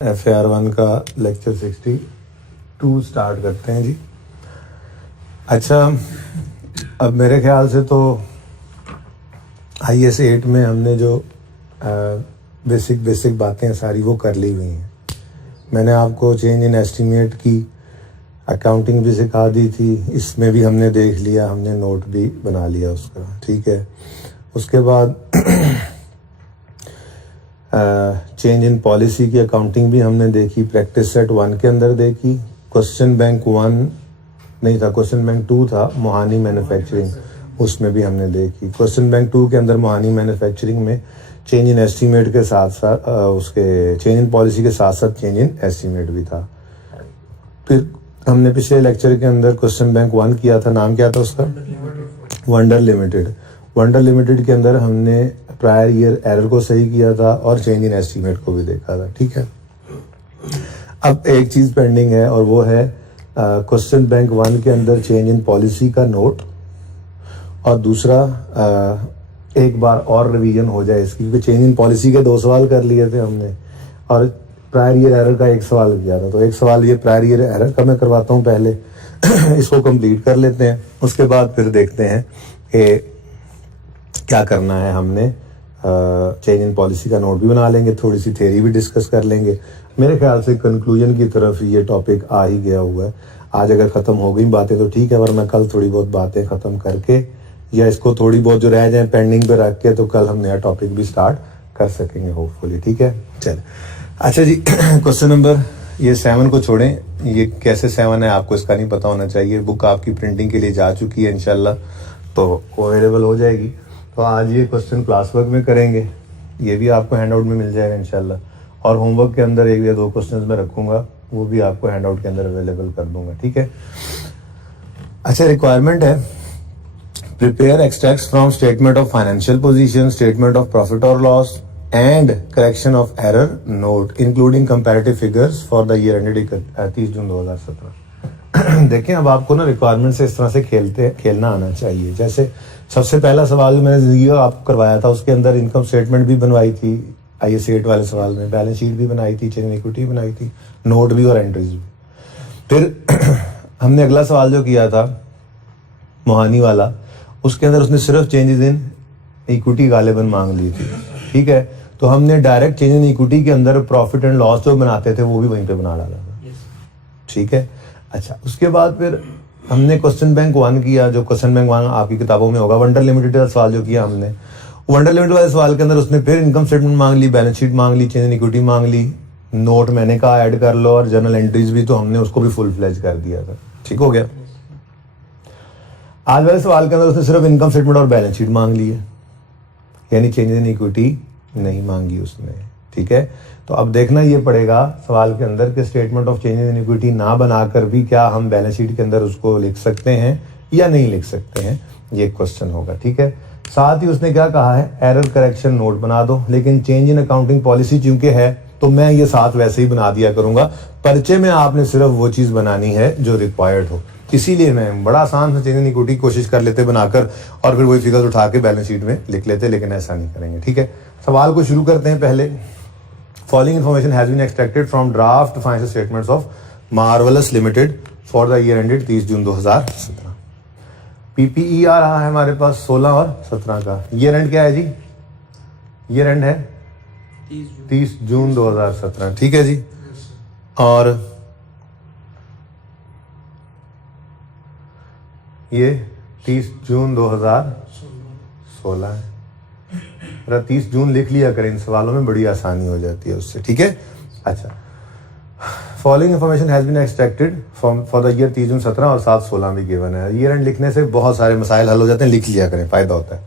FAR1 का lecture 62 start करते हैं जी। अच्छा, अब मेरे ख्याल से तो IS 8 में हमने जो बेसिक बातें सारी वो कर ली हुई हैं। मैंने आपको चेंज इन एस्टीमेट की अकाउंटिंग भी सिखा दी थी, इसमें भी हमने देख लिया, हमने नोट भी बना लिया उसका, ठीक है। उसके बाद चेंज इन पॉलिसी की अकाउंटिंग भी हमने देखी, प्रैक्टिस सेट 1 के अंदर देखी। क्वेश्चन बैंक 1 नहीं था, क्वेश्चन बैंक 2 था, मोहानी मैन्युफैक्चरिंग, उसमें भी हमने देखी। क्वेश्चन बैंक 2 के अंदर मोहानी मैन्युफैक्चरिंग में चेंज इन एस्टीमेट के साथ साथ उसके चेंज इन पॉलिसी के साथ साथ चेंज इन एस्टीमेट भी था। फिर हमने पिछले लेक्चर के अंदर क्वेश्चन बैंक 1 किया था, नाम क्या था उसका? Wonder limited. वंडर लिमिटेड के अंदर हमने प्रायर ईयर एरर को सही किया था और चेंज इन एस्टीमेट को भी देखा था, ठीक है। अब एक चीज पेंडिंग है और वो है क्वेश्चन बैंक 1 के अंदर चेंज इन पॉलिसी का नोट, और दूसरा एक बार और रिवीजन हो जाए इसकी, क्योंकि चेंज इन पॉलिसी के 2 सवाल कर लिए थे हमने और प्रायर ईयर एरर का 1 सवाल किया था। तो 1 सवाल ये प्रायर ईयर एरर का मैं करवाता हूँ पहले इसको कंप्लीट कर लेते हैं, उसके बाद फिर देखते हैं कि क्या करना है। हमने चेंज इन पॉलिसी का नोट भी बना लेंगे, थोड़ी सी थ्योरी भी डिस्कस कर लेंगे। मेरे ख्याल से कंक्लूजन की तरफ ये टॉपिक आ ही गया हुआ है। आज अगर ख़त्म हो गई बातें तो ठीक है, वरना कल थोड़ी बहुत बातें ख़त्म करके या इसको थोड़ी बहुत जो रह जाए पेंडिंग पे रख के, तो कल हम नया टॉपिक भी स्टार्ट कर सकेंगे होपफुली, ठीक है। चल अच्छा जी, क्वेश्चन नंबर ये 7 को छोड़ें, ये कैसे 7 है आपको इसका नहीं पता होना चाहिए। बुक आपकी प्रिंटिंग के लिए जा चुकी है इंशाल्लाह, तो अवेलेबल हो जाएगी। तो आज ये क्वेश्चन क्लास वर्क में करेंगे, ये भी आपको हैंडआउट में मिल जाएगा इंशाल्लाह, और होमवर्क के अंदर 1 या 2 क्वेश्चंस मैं रखूंगा, वो भी आपको हैंडआउट के अंदर अवेलेबल कर दूंगा, ठीक है। अच्छा, रिक्वायरमेंट है prepare extracts from statement of financial position, statement of profit और loss and correction of error note including comparative figures for the year ended 30 June 2017। देखें, अब आपको ना रिक्वायरमेंट से इस तरह से खेलना आना चाहिए। जैसे सबसे पहला सवाल जो मैंने जिंदगी का आपको करवाया था, उसके अंदर इनकम स्टेटमेंट भी बनवाई थी IS 8 वाले सवाल में, बैलेंस शीट भी बनाई थी, चेंज इन इक्विटी बनाई थी, नोट भी और एंट्रीज भी। फिर हमने अगला सवाल जो किया था मोहानी वाला, उसके अंदर उसने सिर्फ चेंजेस इन इक्विटी गालिबन मांग ली थी, ठीक है। तो हमने डायरेक्ट चेंज इन इक्विटी के अंदर प्रॉफिट एंड लॉस जो बनाते थे वो भी वहीं पे बना डाला था, ठीक है। अच्छा, उसके बाद फिर हमने क्वेश्चन बैंक 1 किया, जो क्वेश्चन बैंक 1 आपकी किताबों में होगा। वंडर लिमिटेड का सवाल जो किया हमने, वंडर लिमिटेड वाले सवाल के अंदर उसने फिर इनकम स्टेटमेंट मांग ली, बैलेंस शीट मांग ली, चेंज इन इक्विटी मांग ली, नोट मैंने कहा ऐड कर लो, और जर्नल एंट्रीज भी तो हमने उसको भी फुल फ्लेज कर दिया था, ठीक हो गया। आज वाले सवाल के अंदर उसने सिर्फ इनकम स्टेटमेंट और बैलेंस शीट मांग ली है, यानी चेंज इन इक्विटी नहीं मांगी उसने, ठीक है। तो अब देखना ये पड़ेगा सवाल के अंदर कि statement of change in equity ना बनाकर भी क्या हम बैलेंस शीट के अंदर उसको लिख सकते हैं या नहीं लिख सकते हैं, ये क्वेश्चन होगा, ठीक है। साथ ही उसने क्या कहा है, एरर करेक्शन नोट बना दो, लेकिन चेंज इन अकाउंटिंग पॉलिसी चूंकि है तो मैं ये साथ वैसे ही बना दिया करूंगा। पर्चे में आपने सिर्फ वो चीज बनानी है जो रिक्वायर्ड हो, इसीलिए मैं बड़ा आसान से चेंज इन इक्विटी कोशिश कर लेते बनाकर और फिर वही फिगर्स उठा के बैलेंस शीट में लिख लेते, लेकिन ऐसा नहीं करेंगे, ठीक है। सवाल को शुरू करते हैं पहले। Following information has been extracted from draft financial statements of Marvellous Limited for the year ended 30 June 2017। PPE आ रहा है हमारे पास 16 और 17 का। ईयर एंड क्या है जी? ईयर एंड है 30 जून 2017, ठीक है जी। और ये 30 जून 2016 है। 30 जून लिख लिया करें इन सवालों में, बड़ी आसानी हो जाती है उससे, ठीक है। अच्छा, following information has been extracted for the year 30 June 17 और 7/16 भी गिवन है। ईयर एंड लिखने से बहुत सारे मसाइल हल हो जाते हैं, लिख लिया करें, फायदा होता है।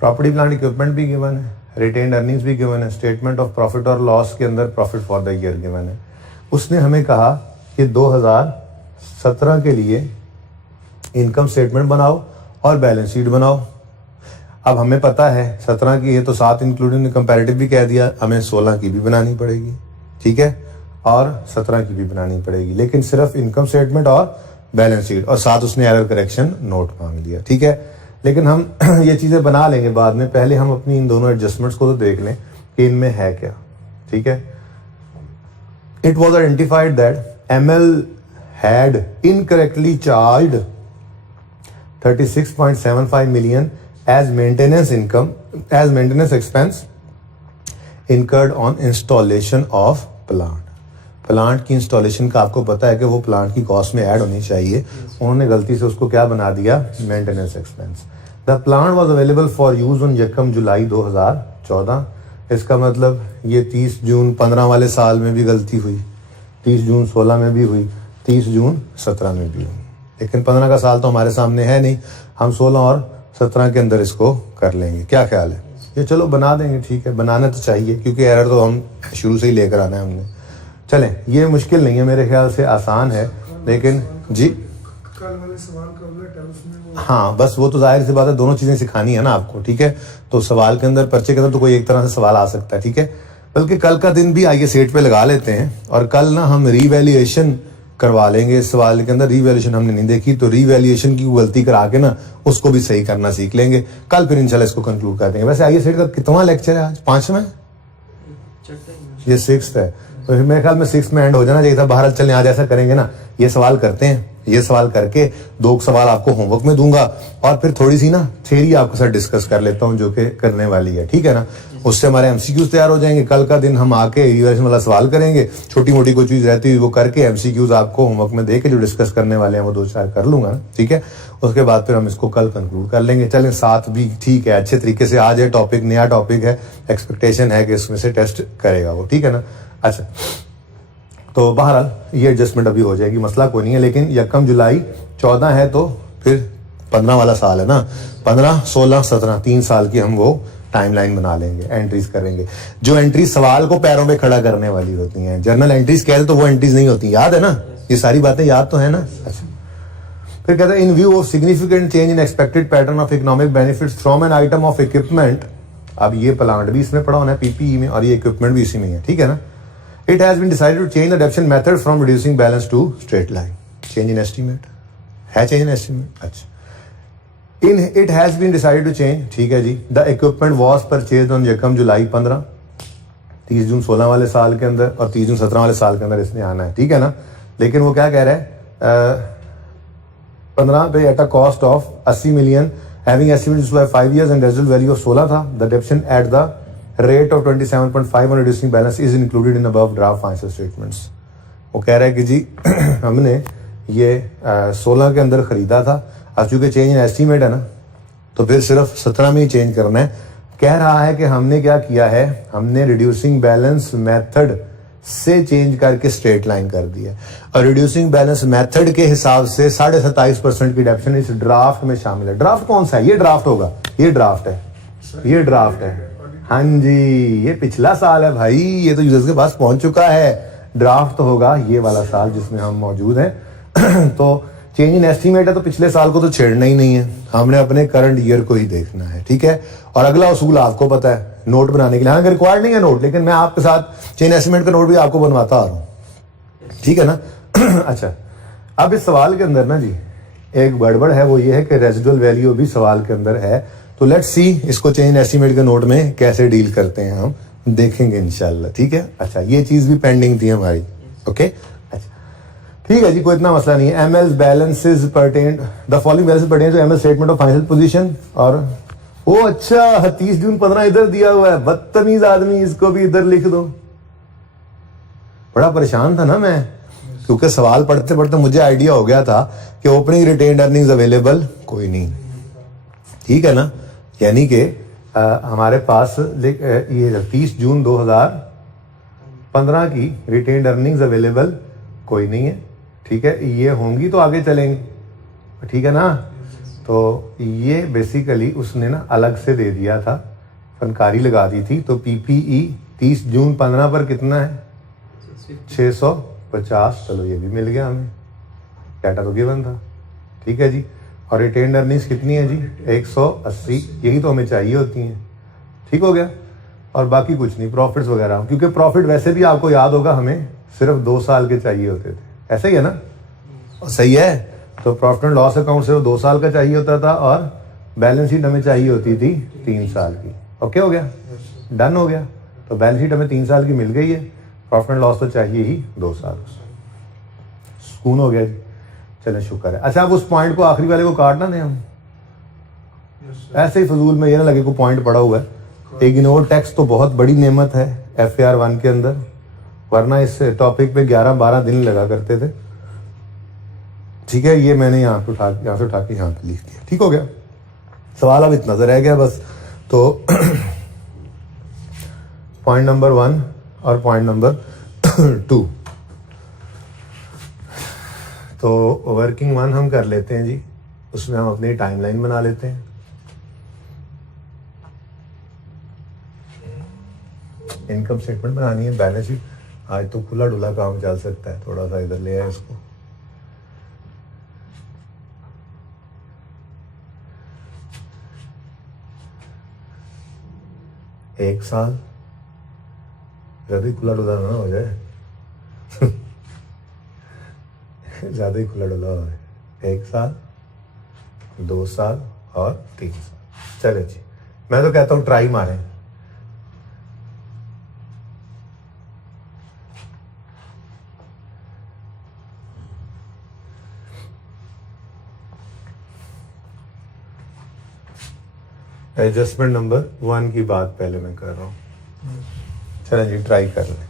प्रॉपर्टी प्लांट इक्विपमेंट भी गिवन है, रिटेन्ड अर्निंग्स भी गिवन है, स्टेटमेंट ऑफ प्रॉफिट और लॉस के अंदर profit for the year given है। उसने हमें कहा कि 2017 के लिए इनकम स्टेटमेंट बनाओ और बैलेंस शीट बनाओ। अब हमें पता है 17 की है तो 7 इंक्लूडिंग कंपैरेटिव भी कह दिया, हमें 16 की भी बनानी पड़ेगी, ठीक है, और 17 की भी बनानी पड़ेगी, लेकिन सिर्फ इनकम स्टेटमेंट और बैलेंस शीट, और साथ उसने एरर करेक्शन नोट मांग लिया, ठीक है। लेकिन हम ये चीजें बना लेंगे बाद में, पहले हम अपनी इन दोनों एडजस्टमेंट्स को तो देख लें कि इनमें है क्या, ठीक है। it was identified that ML had incorrectly charged 36.75 million as maintenance expense incurred on installation of plant की इंस्टॉलेशन का आपको पता है कि वो प्लांट की कॉस्ट में ऐड होनी चाहिए, उन्होंने गलती से उसको क्या बना दिया, maintenance expense. The plant was available for use on 1 जुलाई 2014। इसका मतलब ये 30 जून 15 वाले साल में भी गलती हुई, 30 जून 16 में भी हुई, 30 जून 17 में भी हुई, लेकिन 15 का साल तो हमारे सामने है नहीं, हम 16 और 17 के अंदर इसको कर लेंगे। क्या ख्याल है? ये चलो बना देंगे, ठीक है, बनाना तो चाहिए क्योंकि एरर तो हम शुरू से ही लेकर आना है हमने। चलें, ये मुश्किल नहीं है, मेरे ख्याल से आसान है, लेकिन जी कल वाले सवाल का उलट है उसमें वो। हाँ, बस वो तो जाहिर सी बात है, दोनों चीजें सिखानी है ना आपको, ठीक है। तो सवाल के अंदर, पर्चे के अंदर तो कोई एक तरह से सवाल आ सकता है, ठीक है। बल्कि कल का दिन भी आइए सेट पे लगा लेते हैं और कल ना हम रीवैल्यूएशन करवा लेंगे। इस सवाल के अंदर रीवैल्यूएशन हमने नहीं देखी, तो रीवैल्यूएशन की गलती करा के ना उसको भी सही करना सीख लेंगे। कल फिर इंशाल्लाह इसको कंक्लूड कर देंगे। वैसे आइए सेट का कितना लेक्चर है आज? 5वां? ये 6th है, तो मेरे ख्याल में 6th में एंड हो जाना चाहिए था। बहरहाल चलें, आज ऐसा करेंगे ना, ये सवाल करते हैं, ये सवाल करके 2 सवाल आपको होमवर्क में दूंगा और फिर थोड़ी सी ना थ्योरी आपके साथ डिस्कस कर लेता हूं जो कि करने वाली है, ठीक है ना। उससे हमारे एमसीक्यूज तैयार हो जाएंगे। कल का दिन हम आके रिविजन वाला सवाल करेंगे, छोटी मोटी कोई चीज रहती है वो करके एमसीक्यूज आपको होमवर्क में दे के जो डिस्कस करने वाले हैं वो 2-4 कर लूंगा, ठीक है। उसके बाद फिर हम इसको कल कंक्लूड कर लेंगे। चलें, 7 भी ठीक है, अच्छे तरीके से आज है टॉपिक, नया टॉपिक है, एक्सपेक्टेशन है कि इसमें से टेस्ट करेगा वो, ठीक है ना। अच्छा, तो बहरहाल ये एडजस्टमेंट अभी हो जाएगी, मसला कोई नहीं है। लेकिन 1 जुलाई 14 है तो फिर 15 वाला साल है ना, 15, 16, 17 3 साल की हम वो टाइमलाइन बना लेंगे, एंट्रीज करेंगे। जो एंट्री सवाल को पैरों पे खड़ा करने वाली होती हैं, जर्नल एंट्रीज कहते तो वो एंट्रीज नहीं होती, याद है ना, ये सारी बातें याद तो है ना। अच्छा, फिर कहते हैं इन view of significant change in expected pattern of economic benefits from an item of equipment. अब ये प्लांट भी इसमें पड़ा होना है पीपीई में और ये इक्विपमेंट भी इसी में है, ठीक है ना। It has been decided to change the adaptation method from reducing balance to straight line. Change in estimate है, change in estimate। अच्छा, it has been decided to change, ठीक है जी। The equipment was purchased on 1 जुलाई 15, 30 जून 16 वाले साल के अंदर और 30 June 17 वाले साल के अंदर इसने आना है, ठीक है ना। लेकिन वो क्या कह रहा है, 15 पे at a cost of 80 million having estimated by 5 years and residual value of 16 था। The adaptation at the rate of 27.5 on reducing balance is included in above draft financial statements। वो कह रहा है कि जी हमने ये 16 के अंदर खरीदा था, अब चूंकि चेंज इन एस्टीमेट है ना तो फिर सिर्फ 17 में ही चेंज करना है। कह रहा है कि हमने क्या किया है, हमने रिड्यूसिंग बैलेंस मेथड से चेंज करके स्ट्रेट लाइन कर दिया और रिड्यूसिंग बैलेंस मेथड के हिसाब से 27.5% की डिडक्शन इस ड्राफ्ट में शामिल है। ड्राफ्ट कौन सा है? ये ड्राफ्ट होगा, ये ड्राफ्ट है, ये ड्राफ्ट है। हाँ जी, ये पिछला साल है भाई, ये तो यूजर्स के पास पहुंच चुका है। ड्राफ्ट तो होगा ये वाला साल जिसमें हम मौजूद हैं। तो चेंज इन एस्टीमेट है तो पिछले साल को तो छेड़ना ही नहीं है, हमने अपने करंट ईयर को ही देखना है, ठीक है। और अगला उसूल आपको पता है, नोट बनाने के लिए, हालांकि रिक्वायर्ड नहीं है नोट, लेकिन मैं आपके साथ चेंज एस्टीमेट का नोट भी आपको बनवाता आ रहा हूँ, ठीक है ना। अच्छा, अब इस सवाल के अंदर ना जी एक गड़बड़ है, वो ये है कि रेजिडुअल वैल्यू भी सवाल के अंदर है। तो लेट्स सी इसको चेंज एस्टीमेट के नोट में कैसे डील करते हैं, हम देखेंगे इंशाल्लाह, ठीक है। अच्छा, ये चीज भी पेंडिंग थी हमारी, ओके। अच्छा, ठीक है जी, कोई इतना मसला नहीं है। ML balances pertain the following balances pertain to ML statement of financial position. और ओ अच्छा, 30 जून 15 इधर दिया हुआ है, बदतमीज आदमी, इसको भी इधर लिख दो। बड़ा परेशान था ना मैं, क्योंकि सवाल पढ़ते पढ़ते मुझे आइडिया हो गया था कि ओपनिंग रिटेन्ड अर्निंग्स अवेलेबल कोई नहीं, ठीक है ना। यानी कि हमारे पास ये 30 जून 2015 की रिटेन्ड अर्निंग्स अवेलेबल कोई नहीं है, ठीक है। ये होंगी तो आगे चलेंगे, ठीक है ना। तो ये बेसिकली उसने ना अलग से दे दिया था, फनकारी लगा दी थी। तो पीपीई 30 जून 15 पर कितना है, 650। चलो ये भी मिल गया हमें, डाटा तो गिवन था, ठीक है जी। और रिटेन्ड अर्निंग्स कितनी है जी, 180, यही तो हमें चाहिए होती हैं, ठीक हो गया। और बाकी कुछ नहीं, प्रॉफिट्स वगैरह, क्योंकि प्रॉफिट वैसे भी आपको याद होगा हमें सिर्फ 2 साल के चाहिए होते थे, ऐसा ही है ना, सही है। तो प्रॉफिट एंड लॉस अकाउंट सिर्फ 2 साल का चाहिए होता था और बैलेंस शीट हमें चाहिए होती थी 3 साल की। ओके हो गया, डन हो गया। तो बैलेंस शीट हमें 3 साल की मिल गई है प्रॉफिट एंड लॉस तो चाहिए ही 2 साल। सुकून हो गया जी, चलें शुक्र है। अच्छा अब उस पॉइंट को आखिरी वाले को काट ना दें हम, ऐसे ही फजूल में ये ना लगे को पॉइंट पड़ा हुआ है। इग्नोर टैक्स तो बहुत बड़ी नेमत है FAR 1 के अंदर, वरना इस टॉपिक पे 11-12 दिन लगा करते थे। ठीक है, ये मैंने यहाँ से उठा के यहाँ पे लिख दिया। ठीक हो गया, सवाल अब इतना सा रह गया बस। तो पॉइंट नंबर 1 और पॉइंट नंबर 2, तो वर्किंग 1 हम कर लेते हैं जी, उसमें हम अपनी टाइमलाइन बना लेते हैं। इनकम स्टेटमेंट बनानी है, बैलेंस शीट। आज तो खुला डुला काम चल सकता है, थोड़ा सा इधर ले आए इसको। एक साल ज्यादा ही खुला डुला ना हो जाए ज्यादा ही खुला डुला हो जाए। 1 साल, 2 साल और 3 साल। चले जी, मैं तो कहता हूं ट्राई मारें। एडजस्टमेंट नंबर 1 की बात पहले मैं कर रहा हूं। चलें जी, ट्राई कर लें।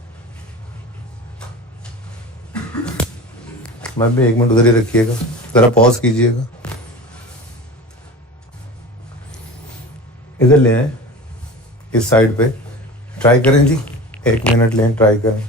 मैं भी 1 मिनट उधर ही रखिएगा, जरा पॉज कीजिएगा, इधर ले आए इस साइड पे। ट्राई करें जी, 1 मिनट लें, ट्राई करें।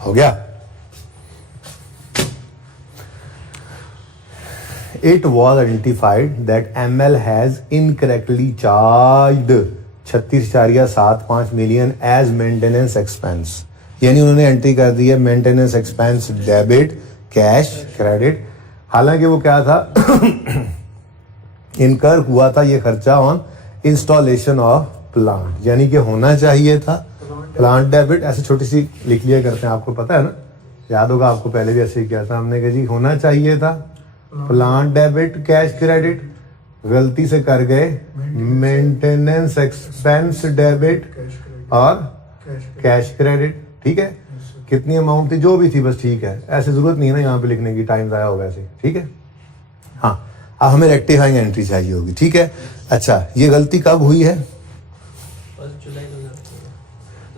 हो गया। It was identified that ML has incorrectly charged 36.75 million as maintenance expense। यानी उन्होंने एंट्री कर दी है maintenance expense debit cash credit. हालांकि वो क्या था इनकर हुआ था ये खर्चा ऑन इंस्टॉलेशन ऑफ प्लांट, यानी कि होना चाहिए था प्लांट डेबिट। ऐसे छोटी सी लिख लिया करते हैं, आपको पता है ना, याद होगा आपको, पहले भी ऐसे ही किया था हमने कि जी होना चाहिए था प्लांट डेबिट कैश क्रेडिट, गलती से कर गए मेंटेनेंस एक्सपेंस डेबिट और कैश क्रेडिट। ठीक है, कितनी अमाउंट थी जो भी थी बस, ठीक है, ऐसे जरूरत नहीं है ना यहाँ पे लिखने की, टाइम ज़ाया होगा ऐसे। ठीक है, हाँ अब हमें रेक्टिफाइंग एंट्री चाहिए होगी। ठीक है, अच्छा ये गलती कब हुई है?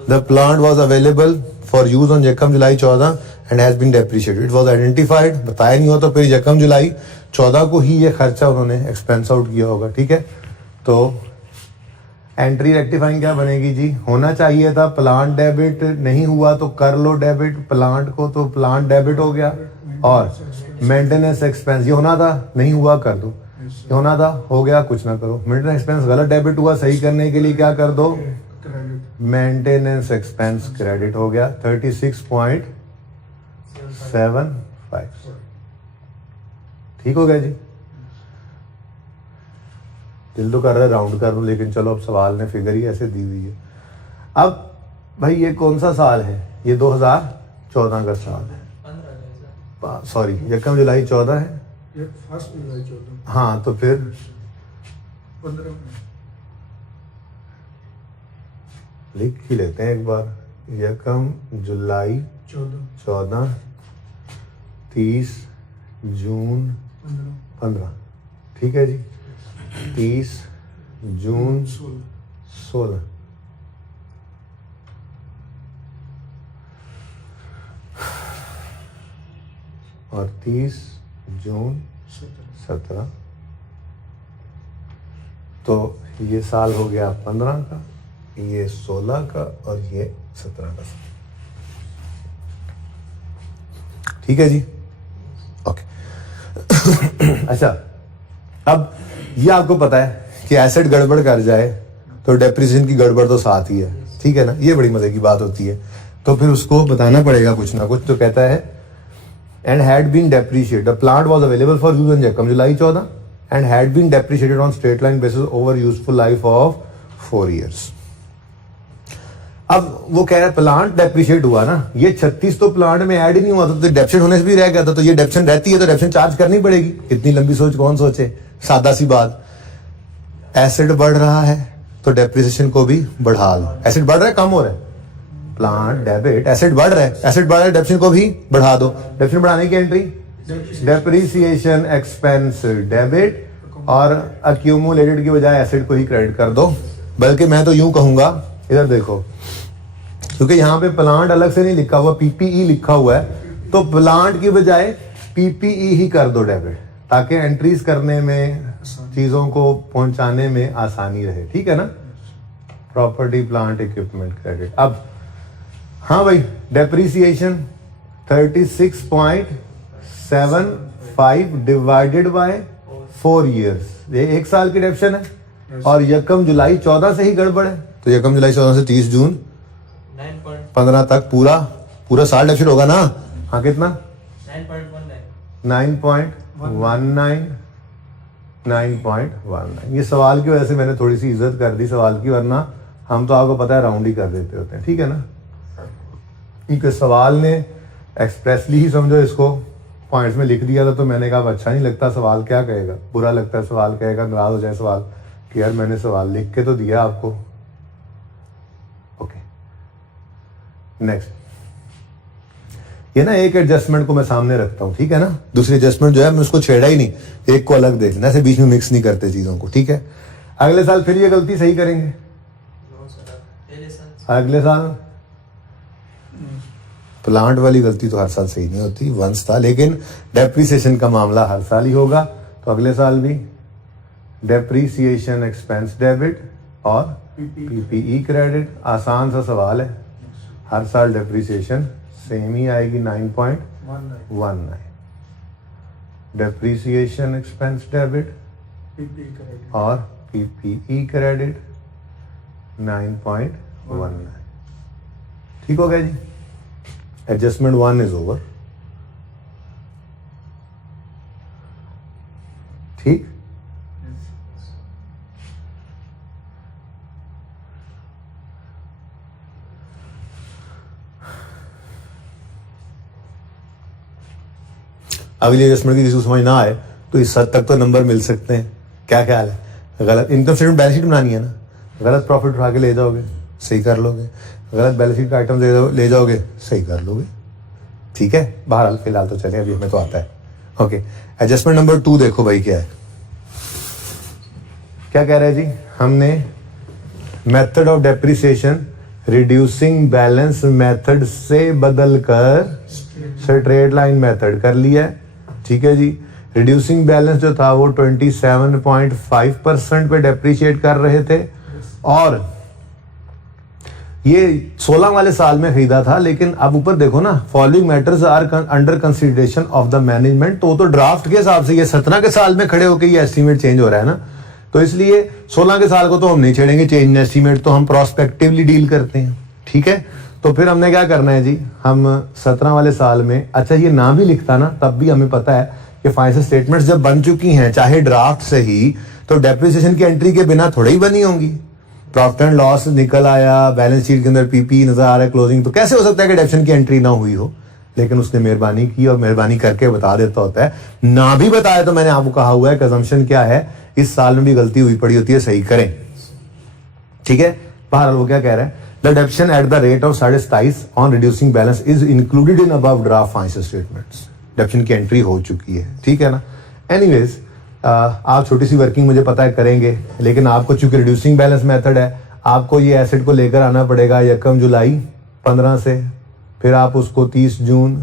The plant was available for use on यकम जुलाई 14 and has been depreciated. It was identified, बताया नहीं हो तो फिर यकम जुलाई 14 को ही ये खर्चा उन्होंने एक्सपेंस आउट किया होगा। ठीक है, तो एंट्री रेक्टिफाइंग क्या बनेगी जी? होना चाहिए था प्लांट डेबिट, नहीं हुआ तो कर लो डेबिट प्लांट को, तो प्लांट डेबिट हो गया। और मेंटेनेंस एक्सपेंस ये होना था, नहीं हुआ कर दो, ये होना था हो गया, कुछ ना करो। मेंटेनेंस एक्सपेंस गलत डेबिट हुआ, सही करने के लिए क्या कर दो, मेंटेनेंस एक्सपेंस क्रेडिट हो गया 36.75। ठीक हो गया जी, दिल तो कर रहा है राउंड कर लूं, लेकिन चलो अब सवाल ने फिगर ही ऐसे दी हुई है। अब भाई ये कौन सा साल है? ये 2014 का साल है, सॉरी यकम जुलाई 14 है, ये 1 जुलाई 14। हाँ तो फिर 15 लिख ही लेते हैं एक बार, यकम जुलाई 14 14, 30 जून 15 15, ठीक है जी, 30 जून 16, और 30 जून 17। तो ये साल हो गया 15 का, ये 16 का, और ये 17 का। ठीक है जी, ओके। अच्छा, अब ये आपको पता है कि एसेट गड़बड़ कर जाए तो डेप्रिसिएशन की गड़बड़ तो साथ ही है, ठीक है ना, ये बड़ी मजे की बात होती है। तो फिर उसको बताना पड़ेगा कुछ ना कुछ। तो कहता है and had been depreciated. The plant was available for use on Jakam July 14 and had been depreciated on straight line basis over useful life of 4 years. अब वो कह रहा है प्लांट डेप्रिशिएट हुआ ना, ये 36 तो प्लांट में ऐड ही नहीं हुआ था, तो डेप्रिशिएट होने से भी रह गया था। तो ये डेप्रिशिएशन रहती है तो डेप्रिशिएशन चार्ज करनी पड़ेगी। इतनी लंबी सोच कौन सोचे, सादा सी बात। एसेट बढ़ रहा है तो डेप्रिसिएशन को भी बढ़ा लो। एसेट बढ़ रहा है, कम हो रहा है, प्लांट डेबिट, एसेट बढ़ रहा है, एसेट बढ़ रहा है, डेप्रिसिएशन को भी बढ़ा दो। डेप्रिसिएशन बढ़ाने की एंट्री डेप्रिसिएशन एक्सपेंस डेबिट, और अक्यूमुलेटेड की बजाय एसेट को ही क्रेडिट कर दो। बल्कि मैं तो यूं कहूंगा, इधर देखो, क्योंकि यहाँ पे प्लांट अलग से नहीं लिखा हुआ, पीपीई लिखा हुआ है, तो प्लांट की बजाय पीपीई ही कर दो डेबिट, ताकि एंट्रीज करने में, चीजों को पहुंचाने में आसानी रहे। ठीक है ना, प्रॉपर्टी प्लांट इक्विपमेंट क्रेडिट। अब हाँ भाई, डेप्रिसिएशन 36.75 डिवाइडेड बाय 4 years, ये 1 साल की डेप्शन है, और यकम जुलाई 14 से ही गड़बड़ है, तो यकम जुलाई 14 से 30 जून 15 तक पूरा साल डेप्शन होगा ना। हाँ, कितना 9.19। ये सवाल की वजह से मैंने थोड़ी सी इज्जत कर दी सवाल की, वरना हम तो आपको पता है राउंड ही कर देते होते हैं। ठीक है ना, क्योंकि सवाल ने एक्सप्रेसली ही समझो इसको पॉइंट्स में लिख दिया था, तो मैंने कहा अच्छा नहीं लगता, सवाल क्या कहेगा, बुरा लगता है, सवाल कहेगा, नाराज हो जाए सवाल कि यार मैंने सवाल लिख के तो दिया आपको। Okay, next. ये ना एक एडजस्टमेंट को मैं सामने रखता हूं, ठीक है ना, दूसरी एडजस्टमेंट जो है मैं उसको छेड़ा ही नहीं, एक को अलग देखना, ऐसे बीच में मिक्स नहीं करते चीजों को। ठीक है, अगले साल फिर ये गलती सही करेंगे, अगले साल प्लांट वाली गलती तो हर साल सही नहीं होती, वंस था, लेकिन डेप्रिसिएशन का मामला हर साल ही होगा, तो अगले साल भी डेप्रिसिएशन एक्सपेंस डेबिट और पीपीई क्रेडिट। आसान सा सवाल है, हर साल डेप्रिसिएशन सेम ही आएगी 9.19, डेप्रिसिएशन एक्सपेंस डेबिट और पीपीई क्रेडिट 9.19। ठीक हो गया जी, एडजस्टमेंट 1 इज ओवर। ठीक, अगली एडजस्टमेंट की किसी को समझ ना आए तो इस हद तक तो नंबर मिल सकते हैं। क्या ख्याल है? गलत इनकम स्टेटमेंट बैलेंस शीट बनानी है ना, गलत प्रॉफिट उठा के ले जाओगे सही कर लोगे, गलत बैलेंस शीट का आइटम ले जाओगे सही कर लोगे। ठीक है, बहरहाल फिलहाल तो चले, अभी हमें तो आता है। ओके, एडजस्टमेंट नंबर 2 देखो भाई क्या है, क्या कह रहा है जी, हमने method of depreciation reducing balance method से बदलकर स्ट्रेट लाइन मेथड कर लिया है। ठीक है जी, रिड्यूसिंग बैलेंस जो था वो 27.5% पे डेप्रिशिएट कर रहे थे, और ये 16 वाले साल में खरीदा था, लेकिन अब ऊपर देखो ना, following matters are under consideration of the management, तो ड्राफ्ट के हिसाब से ये 17 के साल में खड़े होकर ये एस्टीमेट चेंज हो रहा है ना, तो इसलिए 16 के साल को तो हम नहीं छेड़ेंगे, चेंज इन एस्टीमेट तो हम प्रोस्पेक्टिवली डील करते हैं। ठीक है, तो फिर हमने क्या करना है जी, हम 17 वाले साल में, अच्छा ये ना भी लिखता ना तब भी हमें पता है कि फाइनेंशियल स्टेटमेंट्स जब बन चुकी हैं चाहे ड्राफ्ट से ही, तो डेप्रिसिएशन की एंट्री के बिना थोड़ी ही बनी होंगी। प्रॉफिट एंड लॉस निकल आया, बैलेंस शीट के अंदर पीपी नजर आ रहा है, क्लोजिंग, तो कैसे हो सकता है कि डेप्रिसिएशन की एंट्री ना हुई हो? लेकिन उसने मेहरबानी की और मेहरबानी करके बता देता होता है। ना भी बताया तो मैंने आपको कहा हुआ है कि असम्पशन क्या है, इस साल में भी गलती हुई पड़ी होती है, सही करें। ठीक है, बहरहाल वो क्या कह रहा है, the डेप्शन at the rate of 27.5 on reducing balance is included in above draft financial statements. डेप्शन की एंट्री हो चुकी है, ठीक है ना। एनीवेज आप छोटी सी वर्किंग मुझे पता है करेंगे, लेकिन आपको चूंकि रिड्यूसिंग बैलेंस मेथड है, आपको ये एसेट को लेकर आना पड़ेगा 1 जुलाई 15 से, फिर आप उसको 30 जून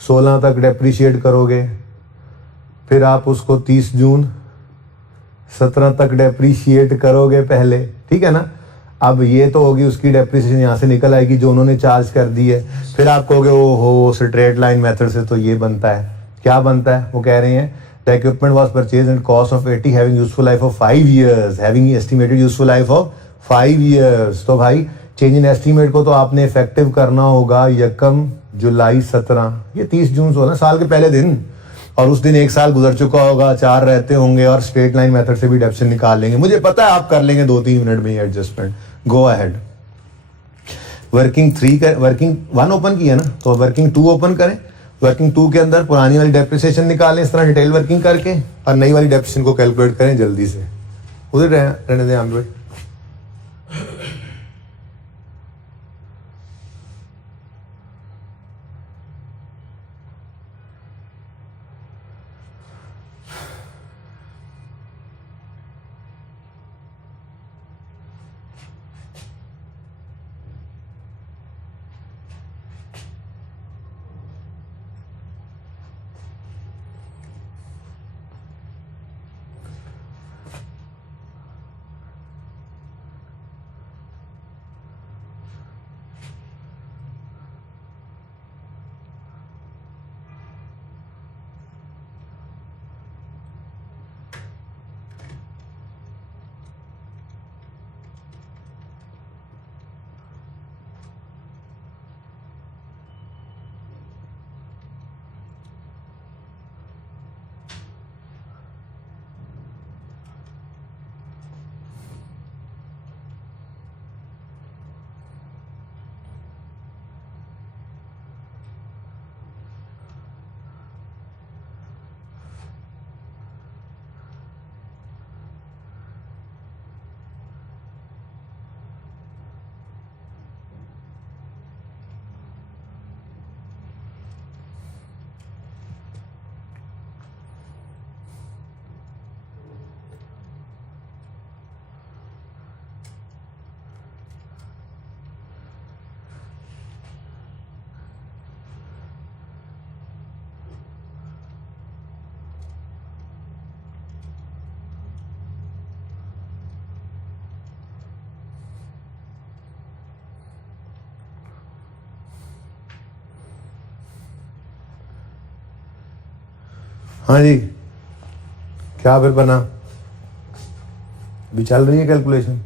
16 तक डेप्रीशिएट करोगे, फिर आप उसको 30 जून 17 तक डेप्रीशिएट करोगे पहले, ठीक है ना। अब ये तो होगी उसकी डेप्रीसिएशन यहाँ से निकल आएगी जो उन्होंने चार्ज कर दी है। फिर आप कहोगे ओ हो स्ट्रेट लाइन मेथड से तो ये बनता है, क्या बनता है, वो कह रहे हैं the equipment was purchase and cost of 80 having useful life of 5 years, having estimated useful life of 5 years। तो भाई चेंज इन एस्टिमेट को तो आपने इफेक्टिव करना होगा 1 जुलाई 17, ये 30 जून से होना, साल के पहले दिन, और उस दिन 1 साल गुजर चुका होगा, 4 रहते होंगे, और स्ट्रेट लाइन मेथड से भी डेप्शन निकाल लेंगे। मुझे पता है आप कर लेंगे 2-3 मिनट में ये adjustment. Go ahead. Working 1 open की है ना, तो वर्किंग 2 ओपन करें। वर्किंग 2 के अंदर पुरानी वाली डेप्रिसिएशन निकालें इस तरह डिटेल वर्किंग करके, और नई वाली डेप्रिसिएशन को कैलकुलेट करें जल्दी से। उधर रहने दें आमिर भाई। हाँ जी, क्या फिर बना? अभी चल रही है कैलकुलेशन,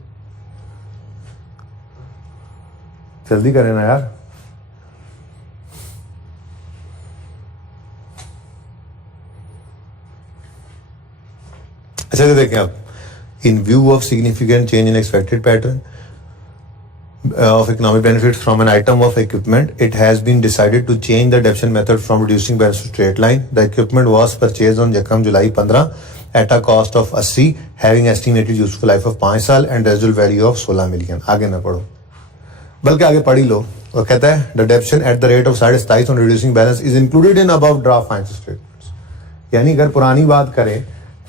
जल्दी करें ना यार। अच्छा, तो देखें आप, इन view of significant change in expected pattern of economic benefits from an item of equipment, it has been decided to change the deduction method from reducing balance to straight line. The equipment was purchased on 1 July 15 at a cost of 80, having estimated useful life of 5 साल and residual value of 16 million. आगे ना पढ़ो, बल्कि आगे पढ़ ही लो। और कहता है the deduction at the rate of 27.5 on reducing balance is included in above draft financial statements. यानी अगर पुरानी बात करें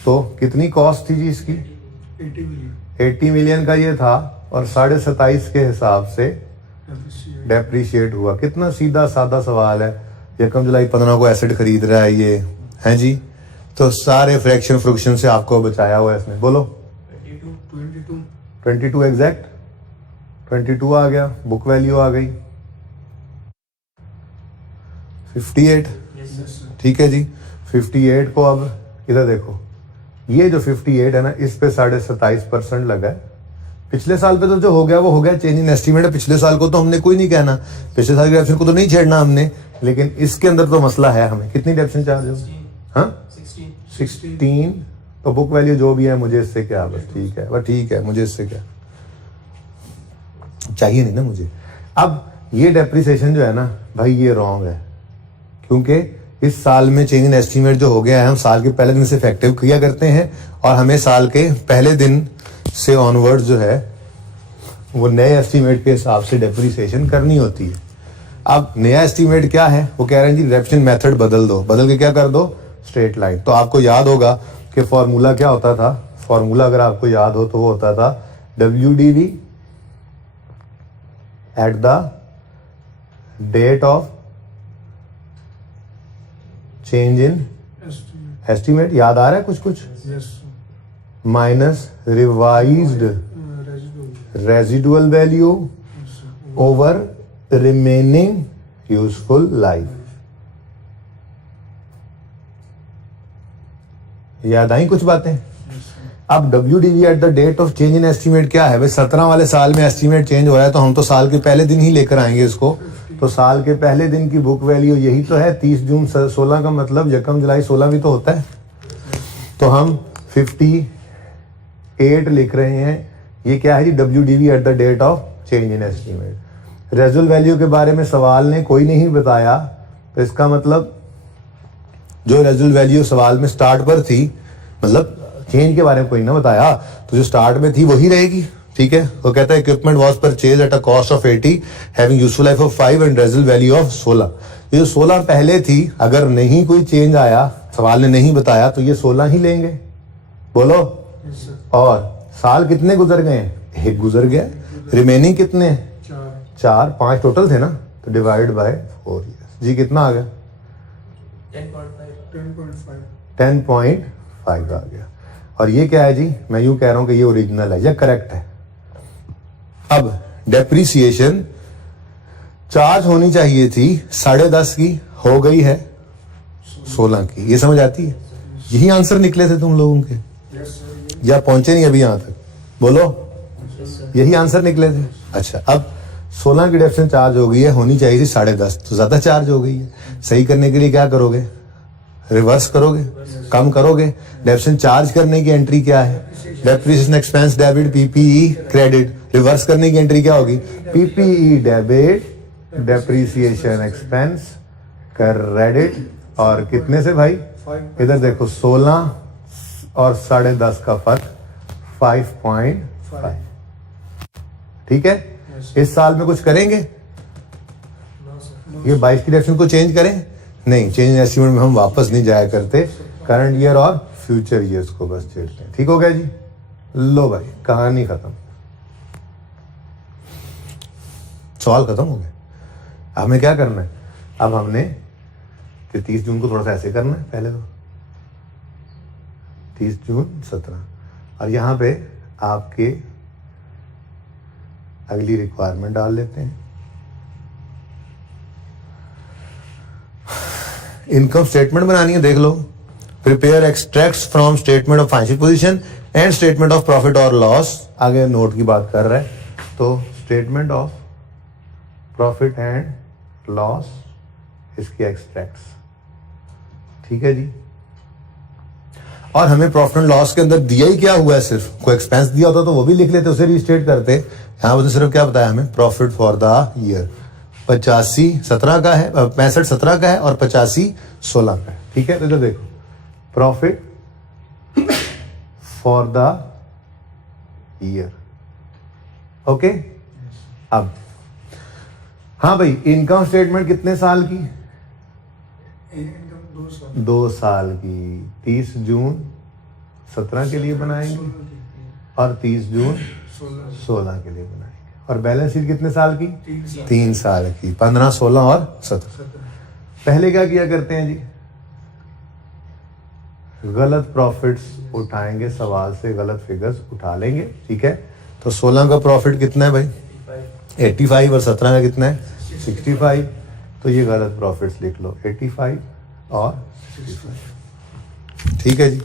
तो कितनी कॉस्ट थी जी इसकी? 80 मिलियन का ये था, और 27.5 के हिसाब से डेप्रीशिएट हुआ। कितना सीधा साधा सवाल है। 1 जुलाई 15 को एसेट खरीद रहा है ये, है जी, तो सारे फ्रैक्शन से आपको बचाया हुआ है इसने। बोलो 22 एग्जैक्ट 22 आ गया, बुक वैल्यू आ गई 58, ठीक है जी। 58 को अब इधर देखो, ये जो 58 है ना, इस पे 27.5% लगा है। पिछले साल पे तो जो हो गया वो हो गया, चेंज इन एस्टिमेट है। पिछले साल को तो हमने कोई नहीं कहना, पिछले साल के डेप्शन को तो नहीं छेड़ना हमने, लेकिन इसके अंदर तो मसला है। हमें कितनी डेप्शन चार्ज हो? हाँ 16। तो बुक वैल्यू जो भी है, मुझे इससे क्या, बस ठीक है, बस ठीक है, मुझे इससे क्या चाहिए नहीं ना मुझे। अब ये डेप्रिसिएशन जो है ना भाई, ये रॉन्ग है, क्योंकि इस साल में चेंज इन एस्टिमेट जो हो गया है, हम साल के पहले दिन से इफेक्टिव किया करते हैं, और हमें साल के पहले दिन से ऑनवर्ड जो है वो नए एस्टीमेट के हिसाब से डेप्रिसिएशन करनी होती है। अब नया एस्टीमेट क्या है, वो कह रहे हैं जी रेफरेंस मेथड बदल दो, बदल के क्या कर दो, स्ट्रेट लाइन। तो आपको याद होगा कि फॉर्मूला क्या होता था, फॉर्मूला अगर आपको याद हो तो वो होता था WDV at the date of change in estimate. Estimate, याद आ रहा है कुछ कुछ, Yes. Minus revised Residual. Residual value Yes, sir. Over remaining useful life. याद आई कुछ बातें। Yes, sir. अब WDV at the date of change in estimate क्या है भाई, 17 वाले साल में एस्टीमेट चेंज हो रहा है तो हम तो साल के पहले दिन ही लेकर आएंगे इसको। तो साल के पहले दिन की बुक वैल्यू यही तो है 30 जून 16 का मतलब यकम जुलाई 16 भी तो होता है। तो हम 58 लिख रहे हैं। ये क्या है जी, WDV at the date of change in estimate. Residual value के बारे में सवाल ने कोई नहीं बताया, तो इसका मतलब जो रेजुअल वैल्यू सवाल में स्टार्ट पर थी, मतलब चेंज के बारे में कोई ना बताया, तो जो स्टार्ट में थी वही रहेगी। ठीक है, वो कहता है equipment was purchase at a cost of 80 having useful life of 5 and रेजुअल value of 16। ये जो 16 पहले थी, अगर नहीं कोई चेंज आया, सवाल ने नहीं बताया, तो ये 16 ही लेंगे। बोलो। Yes, sir. और साल कितने गुजर गए हैं, एक गुजर गया, रिमेनिंग कितने हैं, 4, 5 टोटल थे ना, तो डिवाइड बाय 4 ईयर्स। जी कितना आ गया, 10.5. 10.5 आ गया। और ये क्या है जी, मैं यूं कह रहा हूं कि ये ओरिजिनल है या करेक्ट है। अब डेप्रिसिएशन चार्ज होनी चाहिए थी 10.5 की, हो गई है 16 की। ये समझ आती है, यही आंसर निकले थे तुम लोगों के, Yes, sir. या पहुंचे नहीं अभी यहां तक, बोलो। यही आंसर निकले थे। अच्छा, अब 16 की डेप्शन चार्ज हो गई है, होनी चाहिए थी 10.5, तो ज्यादा चार्ज हो गई है। सही करने के लिए क्या करोगे, रिवर्स करोगे, कम करोगे। डेप्शन चार्ज करने की एंट्री क्या है, depreciation expense debit PPE credit. Reverse करने की एंट्री क्या होगी, PPE debit depreciation expense credit. और कितने से भाई, 5. इधर देखो 16 और 10.5 का फर्क 5.5। ठीक है, इस साल में कुछ करेंगे, No, sir. ये 22 की डेप्शन को चेंज करें, नहीं, चेंज एस्टीमेट में हम वापस नहीं जाया करते, करंट ईयर और फ्यूचर ईयर्स को बस छेड़ते हैं। ठीक हो गया जी, लो भाई कहानी खत्म, सवाल खत्म हो गया। अब हमें क्या करना है, अब हमने 30 जून को थोड़ा सा ऐसे करना है, पहले तो 30 जून 17, और यहां पे आपके अगली रिक्वायरमेंट डाल लेते हैं। इनकम स्टेटमेंट बनानी है, देख लो। Prepare extracts from statement of financial position and statement of profit और लॉस। आगे नोट की बात कर रहा है, तो statement of profit and loss, इसके एक्सट्रैक्ट्स। ठीक है जी, और हमें प्रॉफिट एंड लॉस के अंदर दिया ही क्या हुआ है, सिर्फ कोई एक्सपेंस दिया होता तो वो भी लिख लेते, उसे रीस्टेट करते। यहाँ पर सिर्फ क्या बताया हमें, प्रॉफिट फॉर द ईयर 85 17 का है, 65 17 का है और 85 16 का है। ठीक है, तो इधर देखो, profit for the year. Okay, अब हाँ भाई, इनकम स्टेटमेंट कितने साल की, इनकम 2 साल. 2 साल की। 30 जून 17 के लिए बनाएंगे और 30 जून 16 के लिए बनाएंगे। और बैलेंस शीट कितने साल की, 3 साल की, 15 16 और 17। पहले क्या किया करते हैं जी, गलत प्रॉफिट्स उठाएंगे, सवाल से गलत फिगर्स उठा लेंगे। ठीक है, तो 16 का प्रॉफिट कितना है भाई, 85, और 17 का कितना है, 65। तो ये गलत प्रॉफिट्स लिख लो, 85 और 65। ठीक है जी,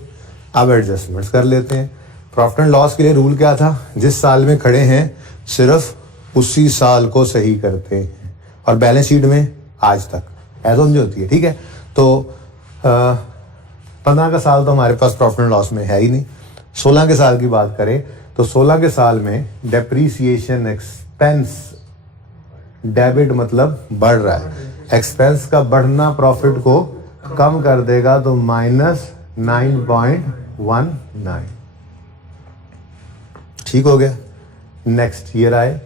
अब एडजस्टमेंट्स कर लेते हैं। प्रॉफिट एंड लॉस के लिए रूल क्या था, जिस साल में खड़े हैं सिर्फ उसी साल को सही करते हैं, और बैलेंस शीट में आज तक ऐसा समझ होती है। ठीक है, तो 15 का साल तो हमारे पास प्रॉफिट एंड लॉस में है ही नहीं। 16 के साल की बात करें तो 16 के साल में डेप्रीसिएशन एक्सपेंस, डेबिट मतलब बढ़ रहा है, एक्सपेंस का बढ़ना प्रॉफिट को कम कर देगा, तो -9.19। ठीक हो गया। नेक्स्ट ईयर आए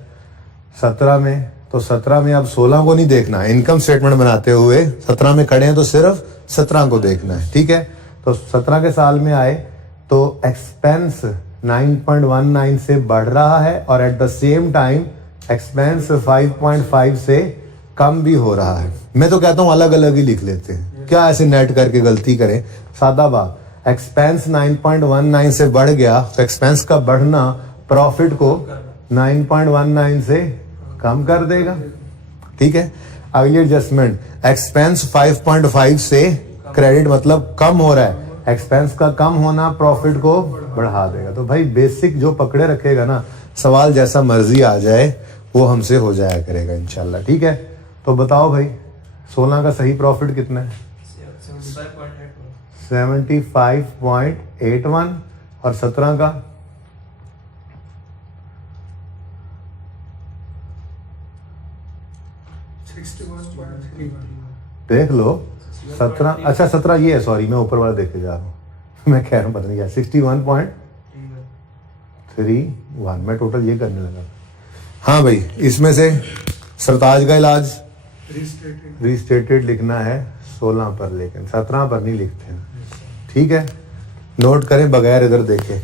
17 में, तो 17 में अब 16 को नहीं देखना है। इनकम स्टेटमेंट बनाते हुए 17 में खड़े हैं तो सिर्फ 17 को देखना है, ठीक है। तो 17 के साल में आए तो एक्सपेंस 9.19 से बढ़ रहा है और at the same time expense 5.5 से कम भी हो रहा है। मैं तो कहता हूं अलग अलग ही लिख लेते हैं, क्या ऐसे नेट करके गलती करें। सादा बात, एक्सपेंस 9.19 से बढ़ गया तो एक्सपेंस का बढ़ना प्रॉफिट को 9.19 से कम कर देगा, ठीक है। अगली एडजस्टमेंट, एक्सपेंस 5.5 से क्रेडिट मतलब कम हो रहा है, एक्सपेंस का कम होना प्रॉफिट को बढ़ा देगा। तो भाई बेसिक जो पकड़े रखेगा ना, सवाल जैसा मर्जी आ जाए वो हमसे हो जाया करेगा इंशाल्लाह, ठीक है। तो बताओ भाई 16 का सही प्रॉफिट कितना है? 75.81 और 17 का 61.31. देख लो 17, अच्छा 17 ये है, सॉरी मैं ऊपर वाला देख के जा रहा हूँ मैं कह रहा हूँ पता नहीं क्या 61.31 मैं टोटल ये करने लगा। हाँ भाई, इसमें से सरताज का इलाज Restated. रिस्टेटेड लिखना है 16 पर, लेकिन 17 पर नहीं लिखते हैं, ठीक है। नोट करें बगैर इधर देखे।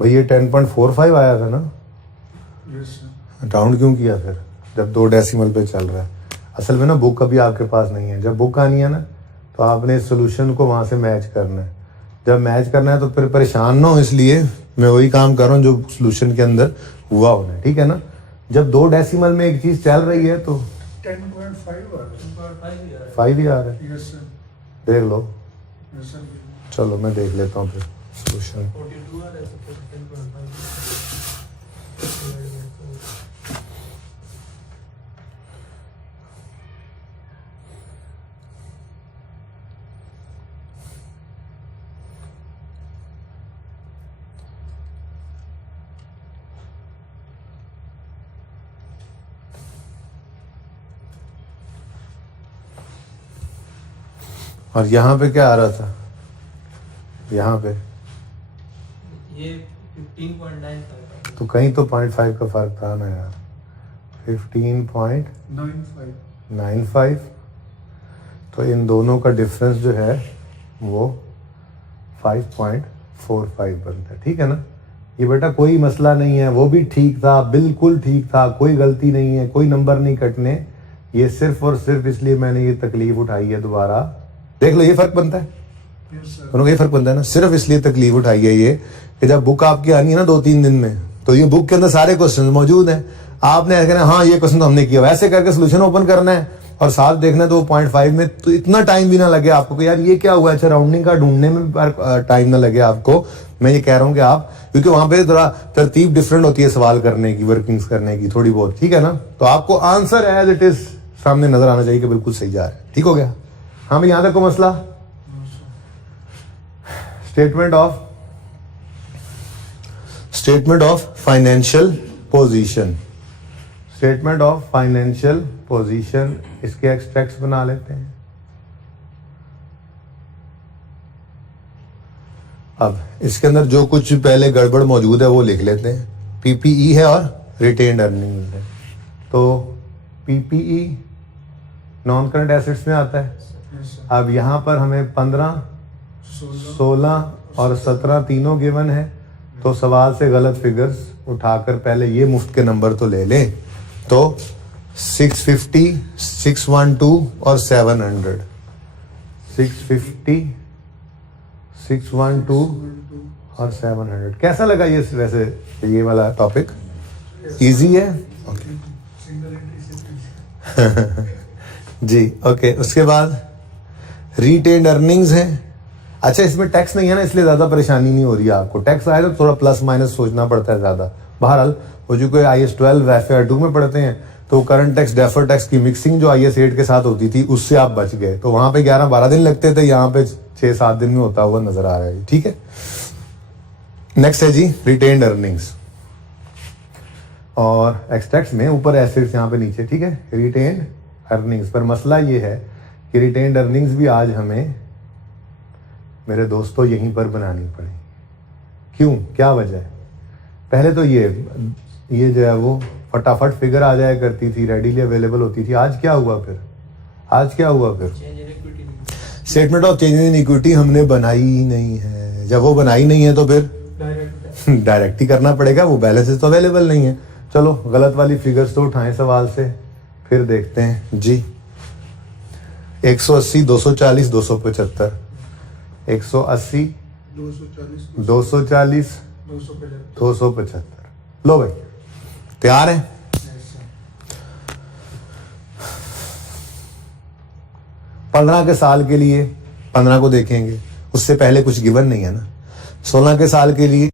भाई ये 10.45 आया था ना, Yes, sir. राउंड क्यों किया फिर जब 2 डेसिमल पे चल रहा है? असल में ना बुक कभी आपके पास नहीं है, जब बुक आनी है ना तो आपने इस सोल्यूशन को वहां से मैच करना है। जब मैच करना है तो फिर परेशान ना हो, इसलिए मैं वही काम कर रहा हूँ जो सोल्यूशन के अंदर हुआ होना है, ठीक है ना। जब 2 डेसिमल में एक चीज चल रही है तो 10.5 आ रहा है. 5 ही आ रहा है, Yes, sir. देख लो। Yes, sir. चलो मैं देख लेता हूँ फिर सोल्यूशन। और यहाँ पे क्या आ रहा था? यहाँ पे ये 15.95 तो कहीं तो 0.5 का फर्क था ना यार। 15.95 9.5. तो इन दोनों का डिफरेंस जो है वो 5.45 बनता है, ठीक है ना। ये बेटा कोई मसला नहीं है, वो भी ठीक था, बिल्कुल ठीक था, कोई गलती नहीं है, कोई नंबर नहीं कटने। ये सिर्फ और सिर्फ इसलिए मैंने ये तकलीफ उठाई है। दोबारा देख लो, ये फर्क बनता है, Yes, sir. दोनों का ये फर्क बनता है ना। सिर्फ इसलिए तकलीफ उठाई है ये कि जब बुक आपकी आनी है ना 2-3 दिन में, तो ये बुक के अंदर सारे क्वेश्चन मौजूद हैं। आपने ऐसा कहना हाँ ये क्वेश्चन तो हमने किया, वैसे करके सोल्यूशन ओपन करना है और साथ देखना है। तो 0.5 में तो इतना टाइम भी ना लगे आपको कि यार ये क्या हुआ, अच्छा राउंडिंग का ढूंढने में टाइम ना लगे आपको। मैं ये कह रहा हूँ कि आप, क्योंकि वहां पे थोड़ा तरतीब डिफरेंट होती है सवाल करने की, वर्किंग्स करने की थोड़ी बहुत, ठीक है ना। तो आपको आंसर एज इट इज सामने नजर आना चाहिए कि बिल्कुल सही जा रहा है, ठीक हो गया। हाँ भाई, यहां तक को मसला। No, sir. Statement of financial position, statement of financial position, इसके एक्सट्रैक्ट्स बना लेते हैं। अब इसके अंदर जो कुछ पहले गड़बड़ मौजूद है वो लिख लेते हैं। पीपीई है और रिटेन्ड अर्निंग है। तो पीपीई नॉन करंट एसेट्स में आता है। Yes, sir. अब यहाँ पर हमें 15, 16 और 17 तीनों गिवन है, तो सवाल से गलत फिगर्स उठाकर पहले ये मुफ्त के नंबर तो ले लें। तो 650, 612 और 700, 650, 612 और 700। कैसा लगा ये वैसे ये वाला टॉपिक? इजी है? Single entry से जी ओके। उसके बाद रिटेन्ड अर्निंग्स है। अच्छा, इसमें टैक्स नहीं है ना, इसलिए ज्यादा परेशानी नहीं हो रही है आपको। टैक्स आए तो थोड़ा प्लस माइनस सोचना पड़ता है ज्यादा। बहरहाल वो जो कोई IAS 12 FAR 2 में पढ़ते हैं तो करंट टैक्स डेफर टैक्स की मिक्सिंग जो IAS 8 के साथ होती थी उससे आप बच गए। तो वहां पे 11-12 दिन लगते थे, यहाँ पे 6-7 दिन में होता हुआ नजर आ रहा है। ठीक है, नेक्स्ट है जी रिटेन्ड अर्निंग्स और एक्सट्रैक्ट्स में ऊपर एसेट्स यहाँ पे नीचे। ठीक है, रिटेन्ड अर्निंग्स पर मसला ये है कि रिटेन्ड अर्निंग्स भी आज हमें मेरे दोस्तों यहीं पर बनानी पड़ी। क्यों, क्या वजह है? पहले तो ये जो है वो फटाफट फिगर आ जाया करती थी, रेडीली अवेलेबल होती थी। आज क्या हुआ फिर? Change in equity statement of change in equity हमने बनाई ही नहीं है। जब वो बनाई नहीं है तो फिर डायरेक्ट डायरेक्ट ही करना पड़ेगा, वो बैलेंसेस तो अवेलेबल नहीं है। चलो गलत वाली फिगर्स तो उठाएं सवाल से, फिर देखते हैं जी। 180, 240, 275, 180, 240, 240, 275। 275। लो भाई, तैयार है? Yes, sir. 15 के साल के लिए 15 को देखेंगे, उससे पहले कुछ गिवन नहीं है ना। 16 के साल के लिए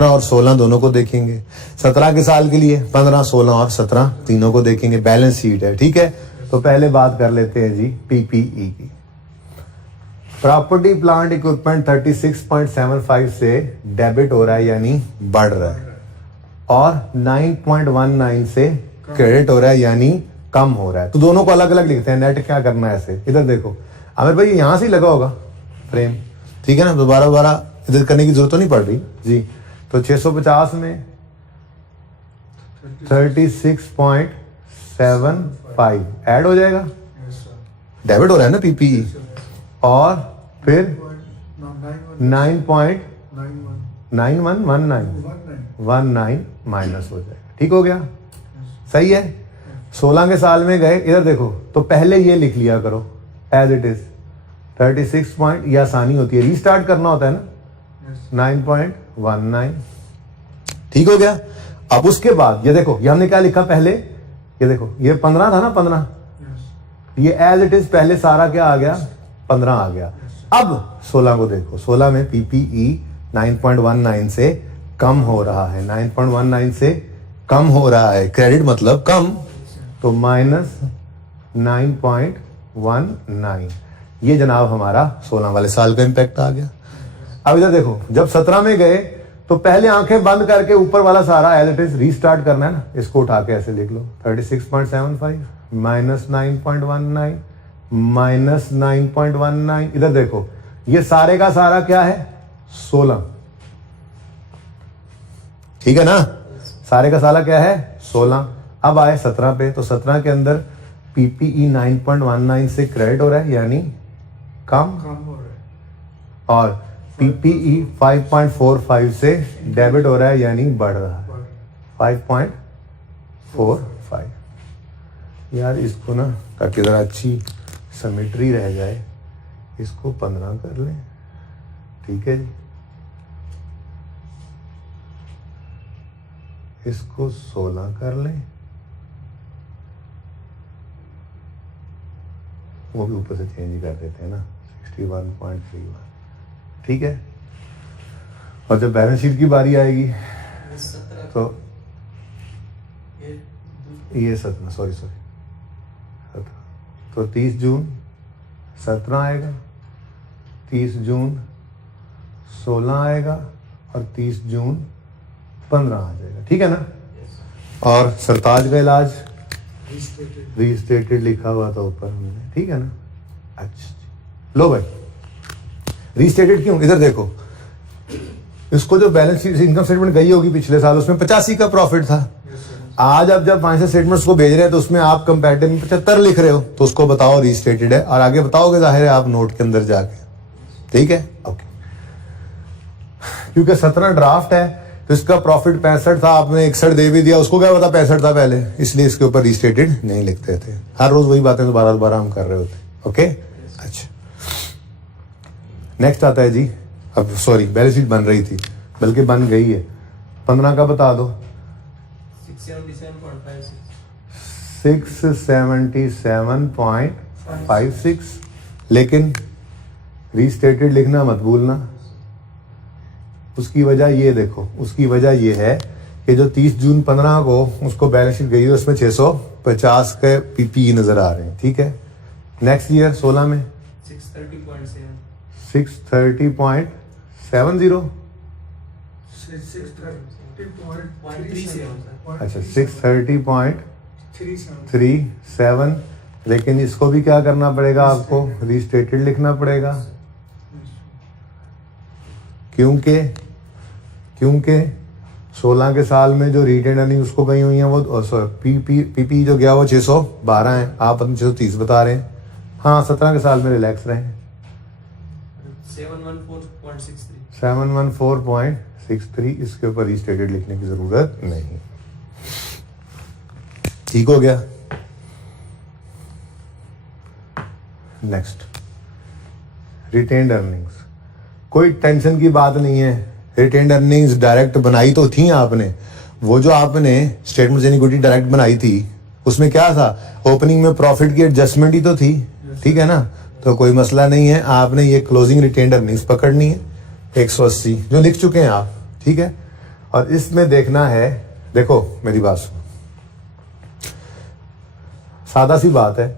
15 और 16 दोनों को देखेंगे। 17 के साल के लिए 15, 16 और 17 तीनों को देखेंगे। बैलेंस शीट है। ठीक है, तो पहले बात कर लेते हैं जी पीपीई की। प्रॉपर्टी प्लांट इक्विपमेंट 36.75 से डेबिट हो रहा है यानी बढ़ रहा है, और 9.19 से क्रेडिट हो रहा है यानी कम हो रहा है। तो दोनों को अलग अलग लिखते हैं। नेट क्या करना है ऐसे? इधर देखो आमिर भाई, यहां से ही लगा होगा फ्रेम। ठीक है ना, दोबारा इधर करने की जरूरत तो नहीं पड़ रही जी। तो 650 में 36.75 ऐड हो जाएगा, Yes, sir. डेबिट हो रहा है ना पीपीई, और फिर 9.91. 9.9119 माइनस हो जाएगा। ठीक हो गया, सही है। 16 के साल में गए, इधर देखो, तो पहले ये लिख लिया करो एज इट इज 36 पॉइंट, ये आसानी होती है, रीस्टार्ट करना होता है ना। 9.19 ठीक हो गया। अब उसके बाद ये देखो, ये हमने क्या लिखा पहले, ये देखो ये 15 था ना, 15, ये एज इट इज पहले सारा क्या आ गया, 15 आ गया। अब 16 को देखो, 16 में पीपीई 9.19 से कम हो रहा है, 9.19 से कम हो रहा है, क्रेडिट मतलब कम, तो माइनस 9.19। ये जनाब हमारा 16 वाले साल का इंपैक्ट आ गया। अब इधर देखो, जब 17 में गए तो पहले आंखें बंद करके ऊपर वाला सारा एज इट इज रीस्टार्ट करना है ना, इसको उठा के ऐसे लिख लो 36.75 माइनस 9.19 माइनस 9.19। इधर देखो ये सारे का सारा क्या है, 16। ठीक है ना, सारे का सारा क्या है, 16। अब आए 17 पे, तो 17 के अंदर पीपीई 9.19 से क्रेडिट हो रहा है यानी कम, कम हो रहा है। और पीपीई 5.45 से डेबिट हो रहा है यानी बढ़ रहा है 5.45। यार इसको ना, ताकि जरा अच्छी सिमेट्री रह जाए, इसको 15 कर लें। ठीक है जी, इसको 16 कर लें, वो भी ऊपर से चेंज ही कर देते हैं ना, 61.31। ठीक है, और जब बैलेंस शीट की बारी आएगी तो ये 17, सॉरी तो 30 जून 17 आएगा, 30 जून 16 आएगा, और 30 जून 15 आ जाएगा। ठीक है ना, और सरताज का इलाज रीस्टेटेड लिखा हुआ था ऊपर हमने। ठीक है ना, अच्छा लो भाई, रीस्टेटेड क्यों, इधर देखो, इसको जो बैलेंस शीट इनकम स्टेटमेंट गई होगी पिछले साल, उसमें 85 का प्रॉफिट था। आज आप जब फाइनेंशियल स्टेटमेंट्स को भेज रहे हैं तो उसमें आप कंपैरेटिव में 75 लिख रहे हो तो उसको बताओ रीस्टेटेड है, और आगे बताओगे जाहिर है आप नोट के अंदर जाके, ठीक है ओके। क्योंकि 17 ड्राफ्ट है तो इसका प्रॉफिट 65 था, आपने 61 दे भी दिया, उसको क्या पता 65 था पहले, इसलिए इसके ऊपर रीस्टेटेड नहीं लिखते थे। हर रोज वही बातें दोबारा दोबारा हम कर रहे होते। ओके अच्छा, नेक्स्ट आता है जी, अब सॉरी बैलेंस शीट बन रही थी बल्कि बन गई है, 15 का बता दो। 677.56 लेकिन रीस्टेटेड लिखना मत भूलना। उसकी वजह ये देखो, उसकी वजह ये है कि जो 30 जून 15 को उसको बैलेंस शीट गई है उसमें 650 के पीपी नजर आ रहे हैं, ठीक है। नेक्स्ट ईयर 16 में 630.70 अच्छा 630.37, लेकिन इसको भी क्या करना पड़ेगा आपको, रीस्टेटेड लिखना पड़ेगा, क्योंकि 16 के साल में जो रिटेन अर्निंग उसको गई हुई है वो पीपी जो गया वो 612 है, आप 630 बता रहे हैं। हाँ 17 के साल में रिलैक्स रहे, 714.63 इसके ऊपर रीस्टेटेड लिखने की जरूरत नहीं। ठीक हो गया। नेक्स्ट रिटेन्ड अर्निंग्स, कोई टेंशन की बात नहीं है। रिटेन्ड अर्निंग्स डायरेक्ट बनाई तो थी आपने, वो जो आपने स्टेटमेंट इक्विटी डायरेक्ट बनाई थी उसमें क्या था, ओपनिंग में प्रॉफिट की एडजस्टमेंट ही तो थी, ठीक है ना, तो कोई मसला नहीं है। आपने ये क्लोजिंग रिटेन्ड अर्निंग्स पकड़नी है 180 जो लिख चुके हैं आप, ठीक है। और इसमें देखना है, देखो मेरी बात सुनो, सादा सी बात है,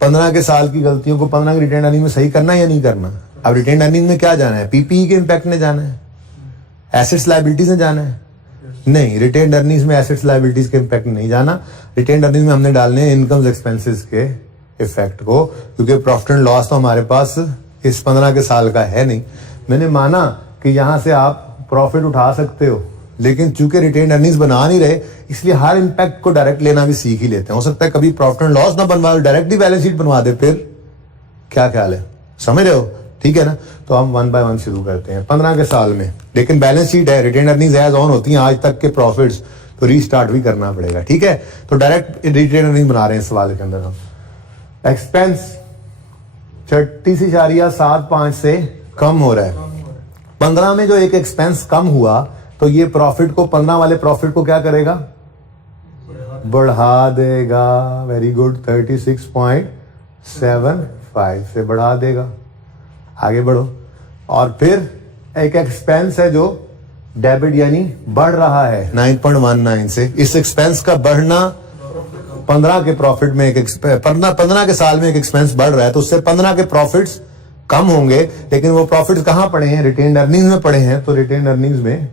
15 के साल की गलतियों को 15 की रिटेन्ड अर्निंग में सही करना है या नहीं करना। अब रिटेन्ड अर्निंग में क्या जाना है, पीपीई के इम्पैक्ट में जाना है, एसेट्स लायबिलिटीज में जाना है, नहीं रिटेन्ड अर्निंग्स में एसेट्स लायबिलिटीज के इम्पैक्ट में नहीं जाना। रिटेन्ड अर्निंग में हमने डालने हैं इनकम्स एक्सपेंसेस के इफेक्ट को, क्योंकि प्रॉफिट एंड लॉस तो हमारे पास इस 15 के साल का है नहीं। मैंने माना कि यहां से आप प्रॉफिट उठा सकते हो, लेकिन चूंकि रिटेन्ड अर्निंग्स बना नहीं रहे इसलिए हर इम्पैक्ट को डायरेक्ट लेना भी सीख ही लेते हैं। हो सकता है कभी प्रॉफिट एंड लॉस ना बनवा, डायरेक्ट ही बैलेंस शीट बनवा दे, फिर क्या ख्याल है, समझ रहे हो, ठीक है ना। तो हम 1 बाय 1 शुरू करते हैं 15 के साल में, लेकिन बैलेंस शीट है, रिटेन्ड अर्निंग्स एज ऑन होती हैं आज तक के प्रॉफिट्स, तो रीस्टार्ट भी करना पड़ेगा, ठीक है। तो डायरेक्ट रिटेन्ड अर्निंग बना रहे हैं इस सवाल के अंदर हम। एक्सपेंस 36.75 से कम हो रहा है, 15 में जो एक एक्सपेंस कम हुआ तो ये प्रॉफिट को 15 वाले प्रॉफिट को क्या करेगा, बढ़ा देगा। वेरी गुड, 36.75 से बढ़ा देगा। आगे बढ़ो, और फिर एक एक्सपेंस है जो डेबिट यानी बढ़ रहा है 9.19 से। इस एक्सपेंस का बढ़ना 15 के प्रॉफिट में 15 के साल में एक एक्सपेंस बढ़ रहा है, तो उससे 15 के प्रॉफिट्स कम होंगे, लेकिन वो प्रॉफिट्स कहां पड़े हैं, रिटेन्ड अर्निंग्स में पड़े हैं, तो रिटेन्ड अर्निंग्स में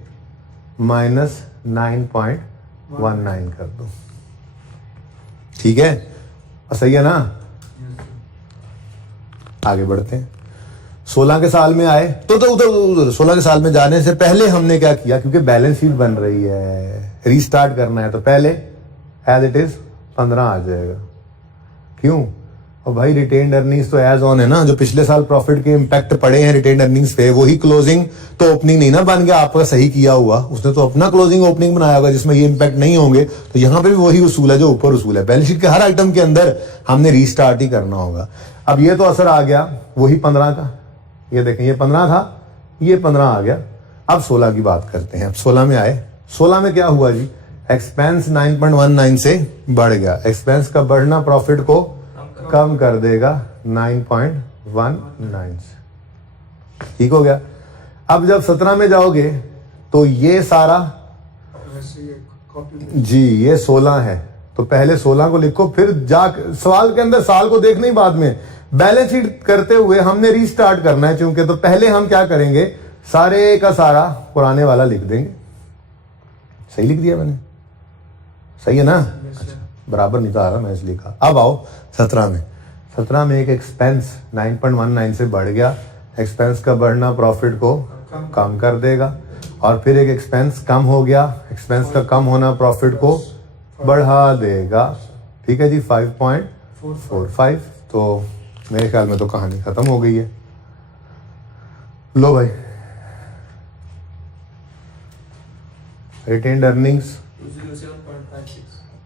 -9.19 कर दो, ठीक है, सही है ना। आगे बढ़ते हैं, 16 के साल में आए तो उधर 16 के साल में जाने से पहले हमने क्या किया, क्योंकि बैलेंस शीट बन रही है, रीस्टार्ट करना है, तो पहले एज इट इज 15 आ जाएगा। क्यों, और भाई रिटेन्ड अर्निंग्स तो एज ऑन है ना, जो पिछले साल प्रॉफिट के इम्पैक्ट पड़े हैं रिटेन्ड अर्निंग्स पे, वही क्लोजिंग तो ओपनिंग नहीं ना बन गया आपका सही किया हुआ, उसने तो अपना क्लोजिंग ओपनिंग बनाया होगा जिसमें ये इम्पैक्ट नहीं होंगे। तो यहां पे भी वही उसूल है जो ऊपर उसूल है, बैलेंस शीट के हर आइटम के अंदर हमने रीस्टार्ट ही करना होगा। अब ये तो असर आ गया वही 15 का, ये देखें ये 15 था, ये 15 आ गया। अब 16 की बात करते हैं। अब 16 में आए, 16 में क्या हुआ जी, एक्सपेंस 9.19 से बढ़ गया, एक्सपेंस का बढ़ना प्रॉफिट को कम कर देगा 9.19 से, ठीक हो गया। अब जब 17 में जाओगे तो ये सारा जी ये 16 है, तो पहले 16 को लिखो, फिर जा सवाल के अंदर साल को देखना ही बाद में, बैलेंस शीट करते हुए हमने रीस्टार्ट करना है चूंकि, तो पहले हम क्या करेंगे, सारे का सारा पुराने वाला लिख देंगे। सही लिख दिया मैंने, सही है ना, अच्छा बराबर नहीं तो आ रहा, मैं इसलिए कहा। अब आओ 17 में, 17 में एक एक्सपेंस 9.19 से बढ़ गया, एक्सपेंस का बढ़ना प्रॉफिट को कम कर देगा, और फिर एक एक्सपेंस कम हो गया, एक्सपेंस का कम होना प्रॉफिट को बढ़ा देगा। ठीक है जी, 5.45। तो मेरे ख्याल में तो कहानी खत्म हो गई है। लो भाई, रिटेन्ड अर्निंग्स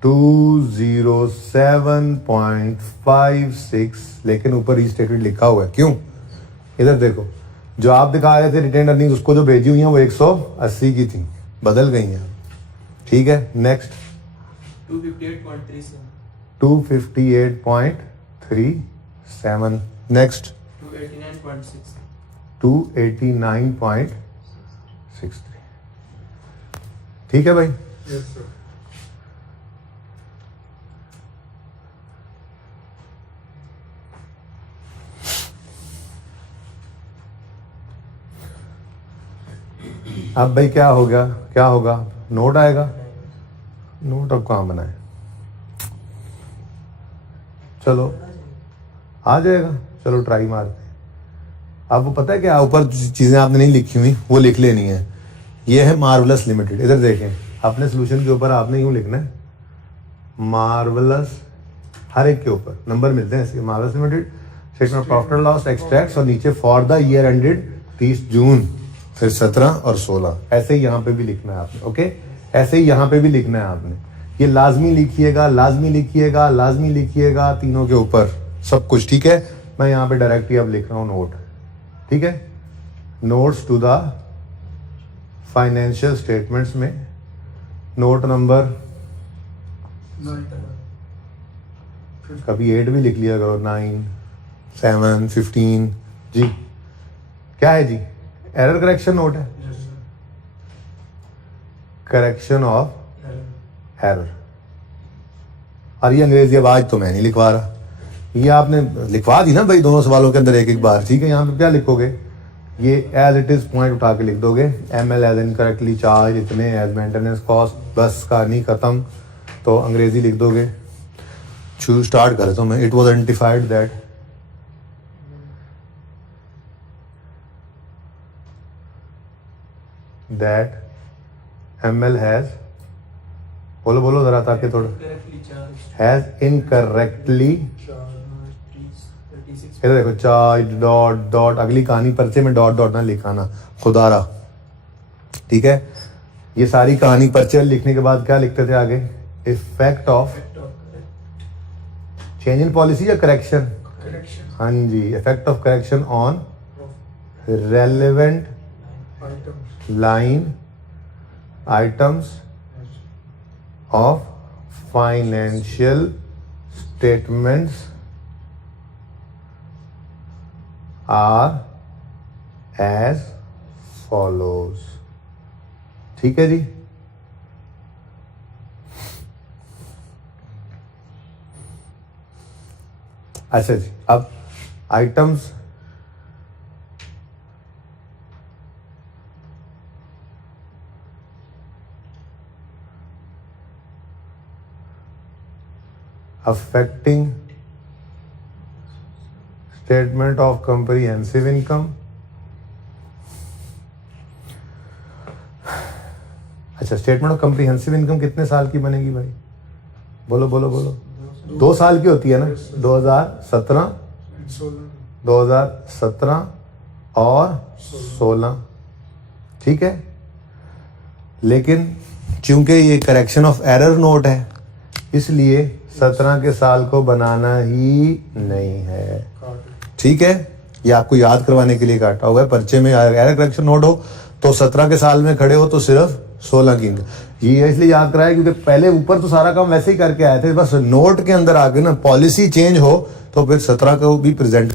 207.56, लेकिन ऊपर रीस्टेटेड लिखा हुआ है। क्यों? इधर देखो, जो आप दिखा रहे थे रिटेन्ड अर्निंग्स, उसको जो भेजी हुई हैं वो 180 की थी, बदल गई हैं। ठीक है, नेक्स्ट 258.37, 258.37, नेक्स्ट 289.6, 289.63। ठीक है भाई। Yes sir. अब भाई क्या हो गया, क्या होगा? नोट आएगा। नोट अब कहाँ बनाए? चलो आ जाएगा, चलो ट्राई मारते हैं। आपको पता है क्या, ऊपर चीजें आपने नहीं लिखी हुई वो लिख लेनी है। ये है मार्वलस लिमिटेड। इधर देखें, अपने सोल्यूशन के ऊपर आपने यूं लिखना है मार्वलस, हर एक के ऊपर नंबर मिलते हैं इसके। Marvellous limited, statement of profit and loss, extracts, और नीचे फॉर द ईयर एंडेड 30 जून, फिर 17 और 16। ऐसे ही यहाँ पे भी लिखना है आपने। ओके, ऐसे ही यहाँ पे भी लिखना है आपने। ये लाजमी लिखिएगा, लाजमी लिखिएगा, लाजमी लिखिएगा, तीनों के ऊपर सब कुछ। ठीक है, मैं यहाँ पे डायरेक्टली अब लिख रहा हूँ नोट। ठीक है, notes to the financial statements में नोट नंबर, कभी 8 भी लिख लिया करो, 9, 7, 15 जी। क्या है जी? एरर करेक्शन नोट है, yes sir. Correction of error. और ये अंग्रेजी आवाज तो मैं नहीं लिखवा रहा, ये आपने लिखवा दी ना भाई दोनों सवालों के अंदर एक एक बार। ठीक है, यहाँ पे क्या लिखोगे? ये एज इट इज पॉइंट उठा के लिख दोगे। ML एज इनकरेक्टली चार्ज इतने, एज मेंटेनेंस कॉस्ट, बस कहानी खत्म। तो अंग्रेजी लिख दोगे। शुरू स्टार्ट कर तो मैं, it was identified that ML has, बोलो बोलो जरा ताकि थोड़ा, correctly charged, हैज इनकरेक्टली, 36, इधर देखो, चार्ज डॉट डॉट, अगली कहानी पर्चे में डॉट डॉट ना लिखाना खुदारा। ठीक है, ये सारी कहानी पर्चे में लिखने के बाद क्या लिखते थे आगे? Effect of effect of correct, change in policy या करेक्शन? करेक्शन हाँ जी, effect of correction on relevant items, line items of financial statements are as follows। ठीक है जी। अच्छा जी, अब items affecting statement of comprehensive income। अच्छा, स्टेटमेंट ऑफ कम्प्रीहेंसिव इनकम कितने साल की बनेगी भाई? बोलो बोलो बोलो। 2 साल की होती है ना, 2017 और 16। ठीक है, लेकिन चूंकि ये करेक्शन ऑफ एरर नोट है, इसलिए 17 के साल को बनाना ही नहीं है। ठीक है, ये आपको याद करवाने के लिए काटा हुआ है। पर्चे में एरर करेक्शन नोट हो तो 17 के साल में खड़े हो तो सिर्फ 16 की इनकम। ये इसलिए याद कराया क्योंकि पहले ऊपर तो सारा काम वैसे ही करके आए थे, बस नोट के अंदर आगे ना पॉलिसी चेंज हो तो फिर 17 को भी प्रेजेंट।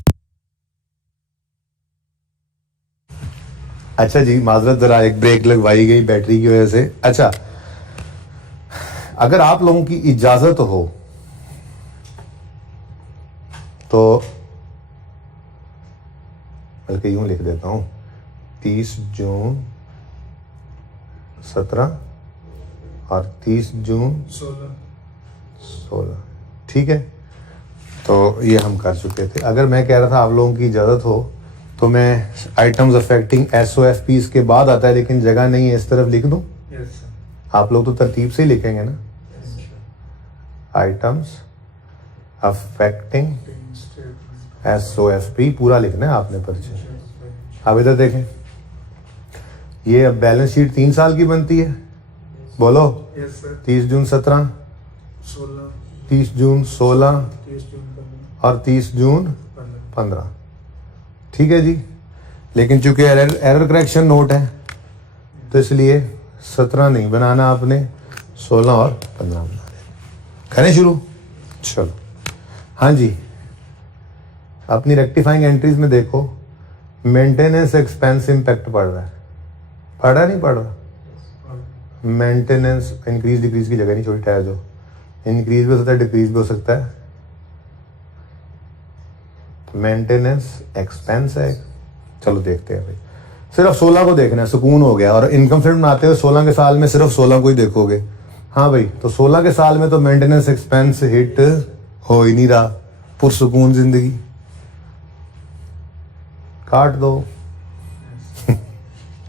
अच्छा जी, माजरत, जरा एक ब्रेक लगवाई गई बैटरी की वजह से। अच्छा, अगर आप लोगों की इजाजत हो तो बल्कि यूं लिख देता हूं, 30 जून 17 और 30 जून 16। ठीक है, तो ये हम कर चुके थे। अगर मैं कह रहा था आप लोगों की इजाजत हो तो मैं आइटम्स अफेक्टिंग SOFPs के बाद आता है, लेकिन जगह नहीं है, इस तरफ लिख दूं? Yes sir. आप लोग तो तरतीब से ही लिखेंगे ना? Items affecting Statement. SOFP पूरा लिखना है आपने पर्चे। अब इधर देखें, ये अब बैलेंस शीट 3 साल की बनती है, बोलो। Yes, sir. 30 जून 17, 16, 30 जून 16 30 जून 15, और 30 जून 15. 15। ठीक है जी। लेकिन चूंकि एरर करेक्शन नोट है तो इसलिए 17 नहीं बनाना आपने, 16 और 15 बना देना। करें शुरू, चलो। हाँ जी, अपनी रेक्टिफाइंग एंट्रीज में देखो, मेंटेनेंस एक्सपेंस इंपैक्ट पड़ रहा है, पड़ रहा है नहीं पड़ रहा? मेंटेनेंस इंक्रीज डिक्रीज की जगह नहीं छोड़ी, ठहर जो इंक्रीज भी हो सकता है डिक्रीज भी हो सकता है। मेंटेनेंस एक्सपेंस है, चलो देखते हैं भाई। सिर्फ 16 को देखना है, सुकून हो गया। और इनकम स्टेटमेंट बनाते हुए 16 के साल में सिर्फ 16 को ही देखोगे। हाँ भाई, तो 16 के साल में तो मेंटेनेंस एक्सपेंस हिट हो ही नहीं रहा, पुरसुकून जिंदगी, काट दो।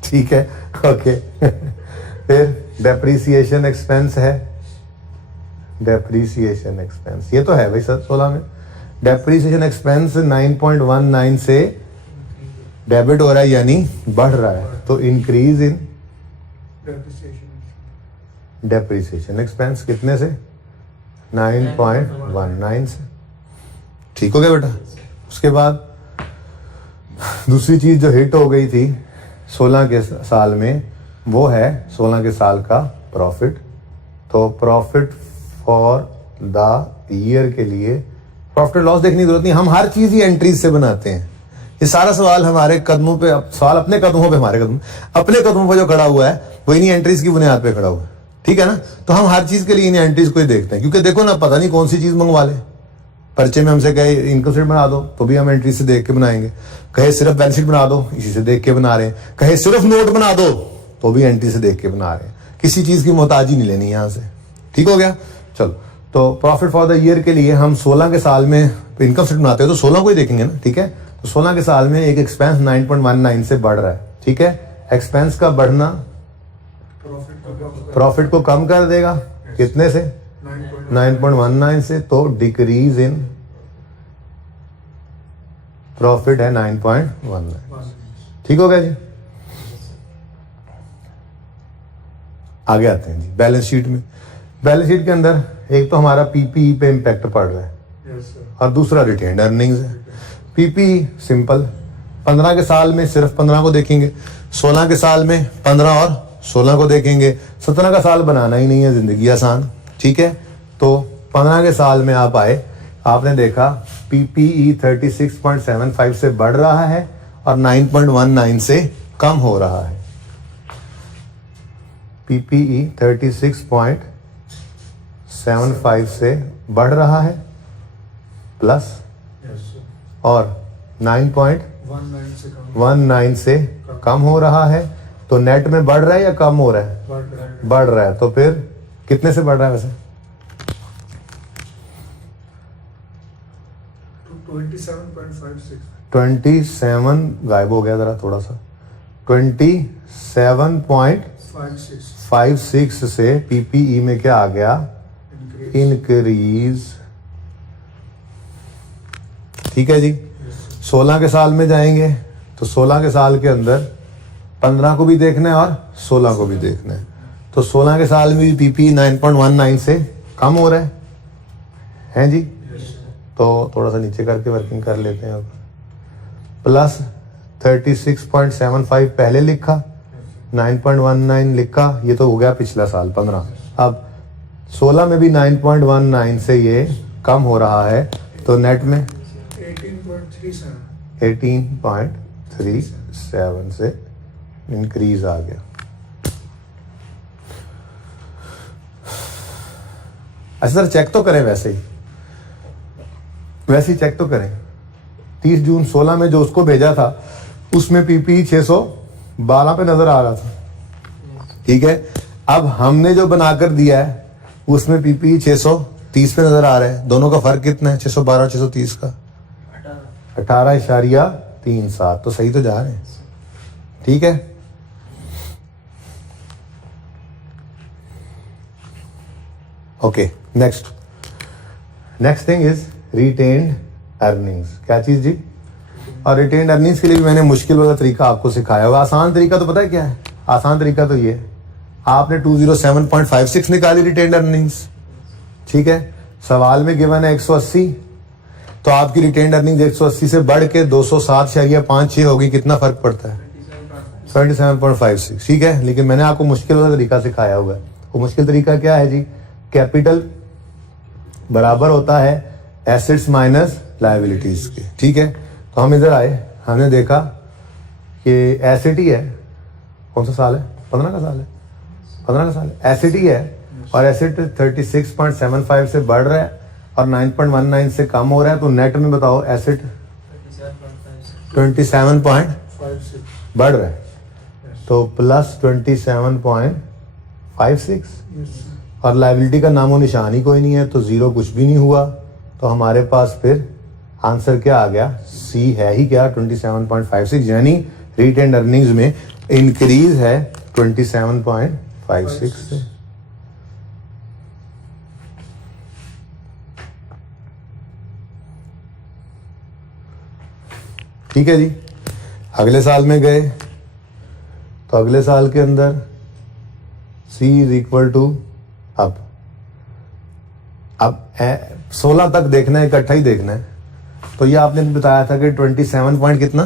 ठीक है, ओके। फिर डेप्रीसिएशन एक्सपेंस है, डेप्रीसिएशन एक्सपेंस ये तो है भाई सर 16 में। डेप्रीसिएशन एक्सपेंस 9.19 से डेबिट हो रहा है यानी बढ़ रहा है, तो increase in Depreciation. Depreciation expense कितने से? 9.19 से। ठीक हो गया बेटा। उसके बाद दूसरी चीज जो हिट हो गई थी 16 के साल में, वो है 16 के साल का प्रॉफिट। तो प्रॉफिट फॉर द ईयर के लिए प्रॉफिट लॉस देखने की जरूरत नहीं, हम हर चीज ही एंट्रीज से बनाते हैं। ये सारा सवाल हमारे कदमों पे, सवाल अपने कदमों पे, हमारे कदम अपने कदमों पे जो खड़ा हुआ है वो इन्हीं एंट्रीज की बुनियाद पे खड़ा हुआ है। ठीक है ना? तो हम हर चीज के लिए इन एंट्रीज को ही देखते हैं, क्योंकि देखो ना, पता नहीं कौन सी चीज मंगवा ले। पर्चे में हमसे कहे इनकम स्टेटमेंट बना दो तो भी हम एंट्री से देख के बनाएंगे, कहे सिर्फ बैलेंस शीट बना दो इसी से देख के बना रहे हैं, कहे सिर्फ नोट बना दो तो भी एंट्री से देख के बना रहे हैं। किसी चीज की मोहताजी नहीं लेनी यहां से। ठीक हो गया? चलो, तो प्रॉफिट फॉर द ईयर के लिए हम 16 के साल में इनकम स्टेटमेंट बनाते हैं तो 16 को ही देखेंगे ना। ठीक है, तो 16 के साल में एक एक्सपेंस 9.19 से बढ़ रहा है। ठीक है, एक्सपेंस का बढ़ना प्रॉफिट को कम कर देगा, कितने से? 9.19 से। तो डिक्रीज इन प्रॉफिट है 9.19। ठीक हो गया जी। आगे आते हैं जी बैलेंस शीट में। बैलेंस शीट के अंदर एक तो हमारा पीपीई पे इम्पैक्ट पड़ रहा है Yes, sir. और दूसरा रिटेन्ड अर्निंग्स है। पीपीई सिंपल, 15 के साल में सिर्फ 15 को देखेंगे, 16 के साल में 15 और 16 को देखेंगे, 17 का साल बनाना ही नहीं है, जिंदगी आसान। ठीक है, तो 15 के साल में आप आए, आपने देखा पीपीई 36.75 से बढ़ रहा है और 9.19 से कम हो रहा है। पीपीई 36.75 से बढ़ रहा है प्लस Yes, sir. और 9.19 19 से कम. से कम हो रहा है। तो नेट में बढ़ रहा है या कम हो रहा है? बढ़ रहा है. बढ़ रहा है। तो फिर कितने से बढ़ रहा है वैसे? To 27.56. 27 गायब हो गया जरा थोड़ा सा, 27.56 56. से पीपीई में क्या आ गया? Increase. इंक्रीज। ठीक है जी। Yes, sir. 16 के साल में जाएंगे तो 16 के साल के अंदर 15 को भी देखना है और 16 को भी देखना है। तो 16 के साल में भी पीपी 9.19 से कम हो रहा है जी। Yes, sir. तो थोड़ा सा नीचे करके वर्किंग कर लेते हैं अब। प्लस 36.75 पहले लिखा, 9.19 लिखा, ये तो हो गया पिछला साल 15। अब 16 में भी 9.19 से ये कम हो रहा है, तो नेट में 18.37. 18.37 से इंक्रीज आ गया। अच्छा सर चेक तो करें, वैसे ही चेक तो करें। 30 जून 16 में जो उसको भेजा था उसमें पीपी 612 पे नजर आ रहा था। ठीक है, अब हमने जो बनाकर दिया है उसमें पीपी 630 पे नजर आ रहा है। दोनों का फर्क कितना है? 612 और 630 का 18.37। तो सही तो जा रहे हैं। ठीक है, okay next. Next thing is retained earnings. क्या चीज जी? और रिटेन्ड अर्निंग्स के लिए भी मैंने मुश्किल वाला तरीका आपको सिखाया होगा। आसान तरीका तो पता है क्या है? आसान तरीका तो ये है, आपने 207.56 निकाली रिटेन्ड अर्निंग्स, ठीक है। सवाल में गिवन है 180, तो आपकी रिटेन्ड अर्निंग्स 180 से बढ़ के 207.56 होगी। कितना फर्क पड़ता है? 27.56, ठीक है। लेकिन मैंने आपको मुश्किल वाला तरीका सिखाया हुआ है। वो मुश्किल तरीका क्या है जी? कैपिटल बराबर होता है एसेट्स माइनस लायबिलिटीज के, ठीक है। तो हम इधर आए, हमने देखा कि एसेट ही है, कौन सा साल है? 15 का साल है, 15 का साल है, एसेट ही है। और एसेट 36.75 से बढ़ रहा है और 9.19 से कम हो रहा है। तो नेट में बताओ एसेट 27. बढ़ रहा है, तो प्लस 27.56 और लायबिलिटी का नामो निशान ही कोई नहीं है, तो जीरो कुछ भी नहीं हुआ। तो हमारे पास फिर आंसर क्या आ गया? सी है ही क्या? 27.56, यानी रिटेन्ड अर्निंग्स में इंक्रीज है 27.56 से। ठीक है जी। अगले साल में गए तो अगले साल के अंदर C इज इक्वल टू अब 16 तक देखना है, इकट्ठा ही देखना है। तो ये आपने बताया था कि 27 पॉइंट कितना?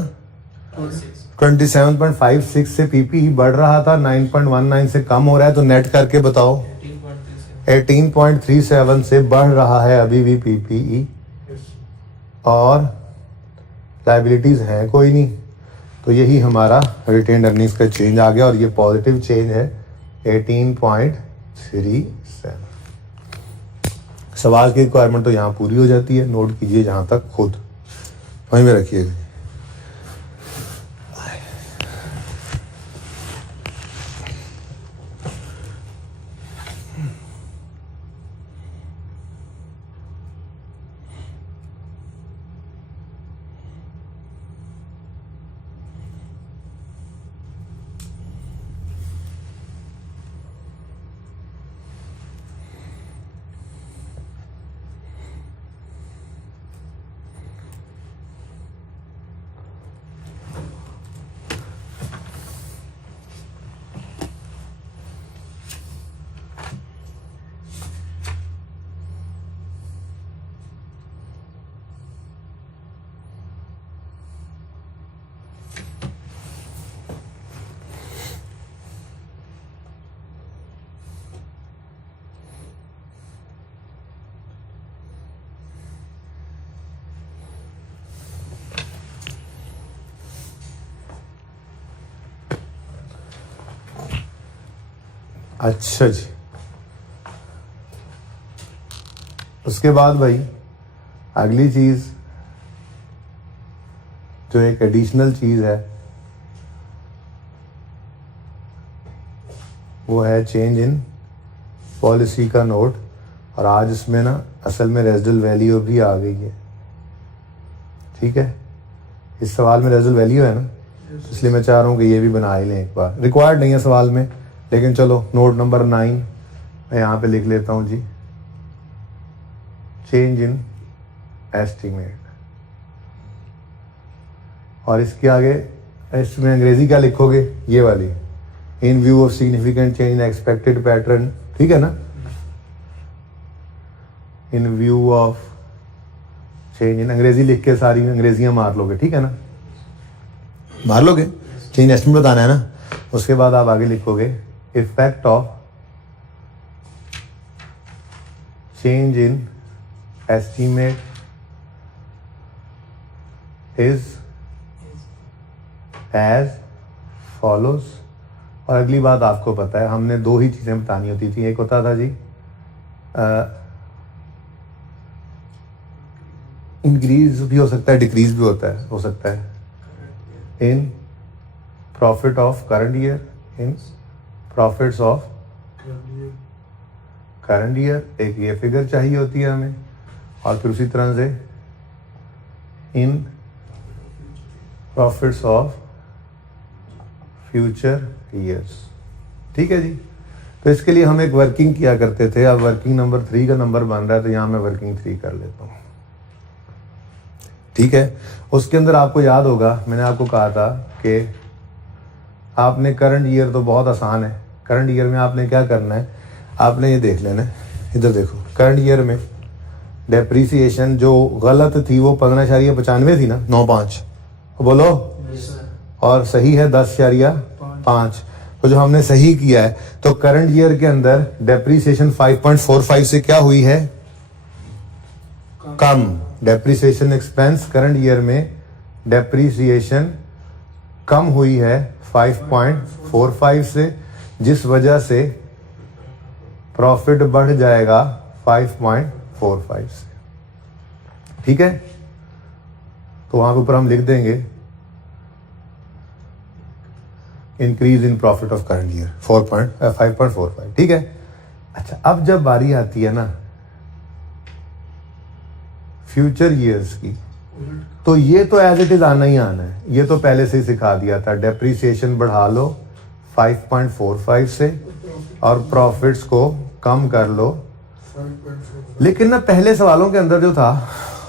27.56 से पीपी बढ़ रहा था, 9.19 से कम हो रहा है। तो नेट करके बताओ 18.37 से बढ़ रहा है अभी भी पीपीई, और लायबिलिटीज हैं कोई नहीं। तो यही हमारा रिटेन्ड अर्निंग्स का चेंज आ गया, और ये पॉजिटिव चेंज है 18.37। सवाल की रिक्वायरमेंट तो यहाँ पूरी हो जाती है, नोट कीजिए जहाँ तक खुद, वहीं में रखिएगा। अच्छा जी, उसके बाद भाई अगली चीज जो एक एडिशनल चीज है वो है चेंज इन पॉलिसी का नोट। और आज इसमें ना असल में रेजिडुअल वैल्यू भी आ गई है, ठीक है। इस सवाल में रेजिडुअल वैल्यू है ना, इसलिए मैं चाह रहा हूँ कि ये भी बना ही लें एक बार। रिक्वायर्ड नहीं है सवाल में, लेकिन चलो नोट नंबर 9 मैं यहाँ पे लिख लेता हूँ जी, चेंज इन एस्टीमेट। और इसके आगे इसमें अंग्रेजी क्या लिखोगे? ये वाली, इन view of significant change in expected pattern, ठीक है ना। इन व्यू ऑफ चेंज इन, अंग्रेजी लिख के सारी अंग्रेजियां मार लोगे, ठीक है ना, मार लोगे। चेंज एस्टीमेट बताना है ना। उसके बाद आप आगे लिखोगे effect of change in estimate is as follows. और अगली बात आपको पता है, हमने दो ही चीजें बतानी होती थी। एक होता था जी इंक्रीज भी हो सकता है, डिक्रीज भी हो सकता है in profit of current year, in profits of current year, एक ये फिगर चाहिए होती है हमें। और फिर उसी तरह से इन प्रॉफिट्स ऑफ फ्यूचर ईयर्स, ठीक है जी। तो इसके लिए हम एक वर्किंग किया करते थे। अब वर्किंग नंबर 3 का नंबर बन रहा है तो यहाँ मैं वर्किंग 3 कर लेता हूँ, ठीक है। उसके अंदर आपको याद होगा मैंने आपको कहा था कि आपने करंट ईयर तो बहुत आसान है। करंट ईयर में आपने क्या करना है, आपने ये देख लेना है, इधर देखो। करंट ईयर में डेप्रीसिएशन जो गलत थी वो 15.95 थी ना, 9.5 बोलो, Yes, sir. और सही है 10.5। तो जो हमने सही किया है तो करंट ईयर के अंदर डेप्रीसिएशन 5.45 से क्या हुई है, कम। डेप्रीसिएशन एक्सपेंस करंट ईयर में डेप्रीसिएशन कम हुई है 5.45 से, जिस वजह से प्रॉफिट बढ़ जाएगा 5.45 से, ठीक है। तो वहां के ऊपर हम लिख देंगे increase in profit of current year 5.45, ठीक है। अच्छा, अब जब बारी आती है ना फ्यूचर ईयर्स की, तो ये तो एज इट इज आना ही आना है, ये तो पहले से ही सिखा दिया था। डेप्रीसिएशन बढ़ा लो 5.45 से और प्रॉफिट्स को कम कर लो। 5.45. लेकिन ना पहले सवालों के अंदर जो था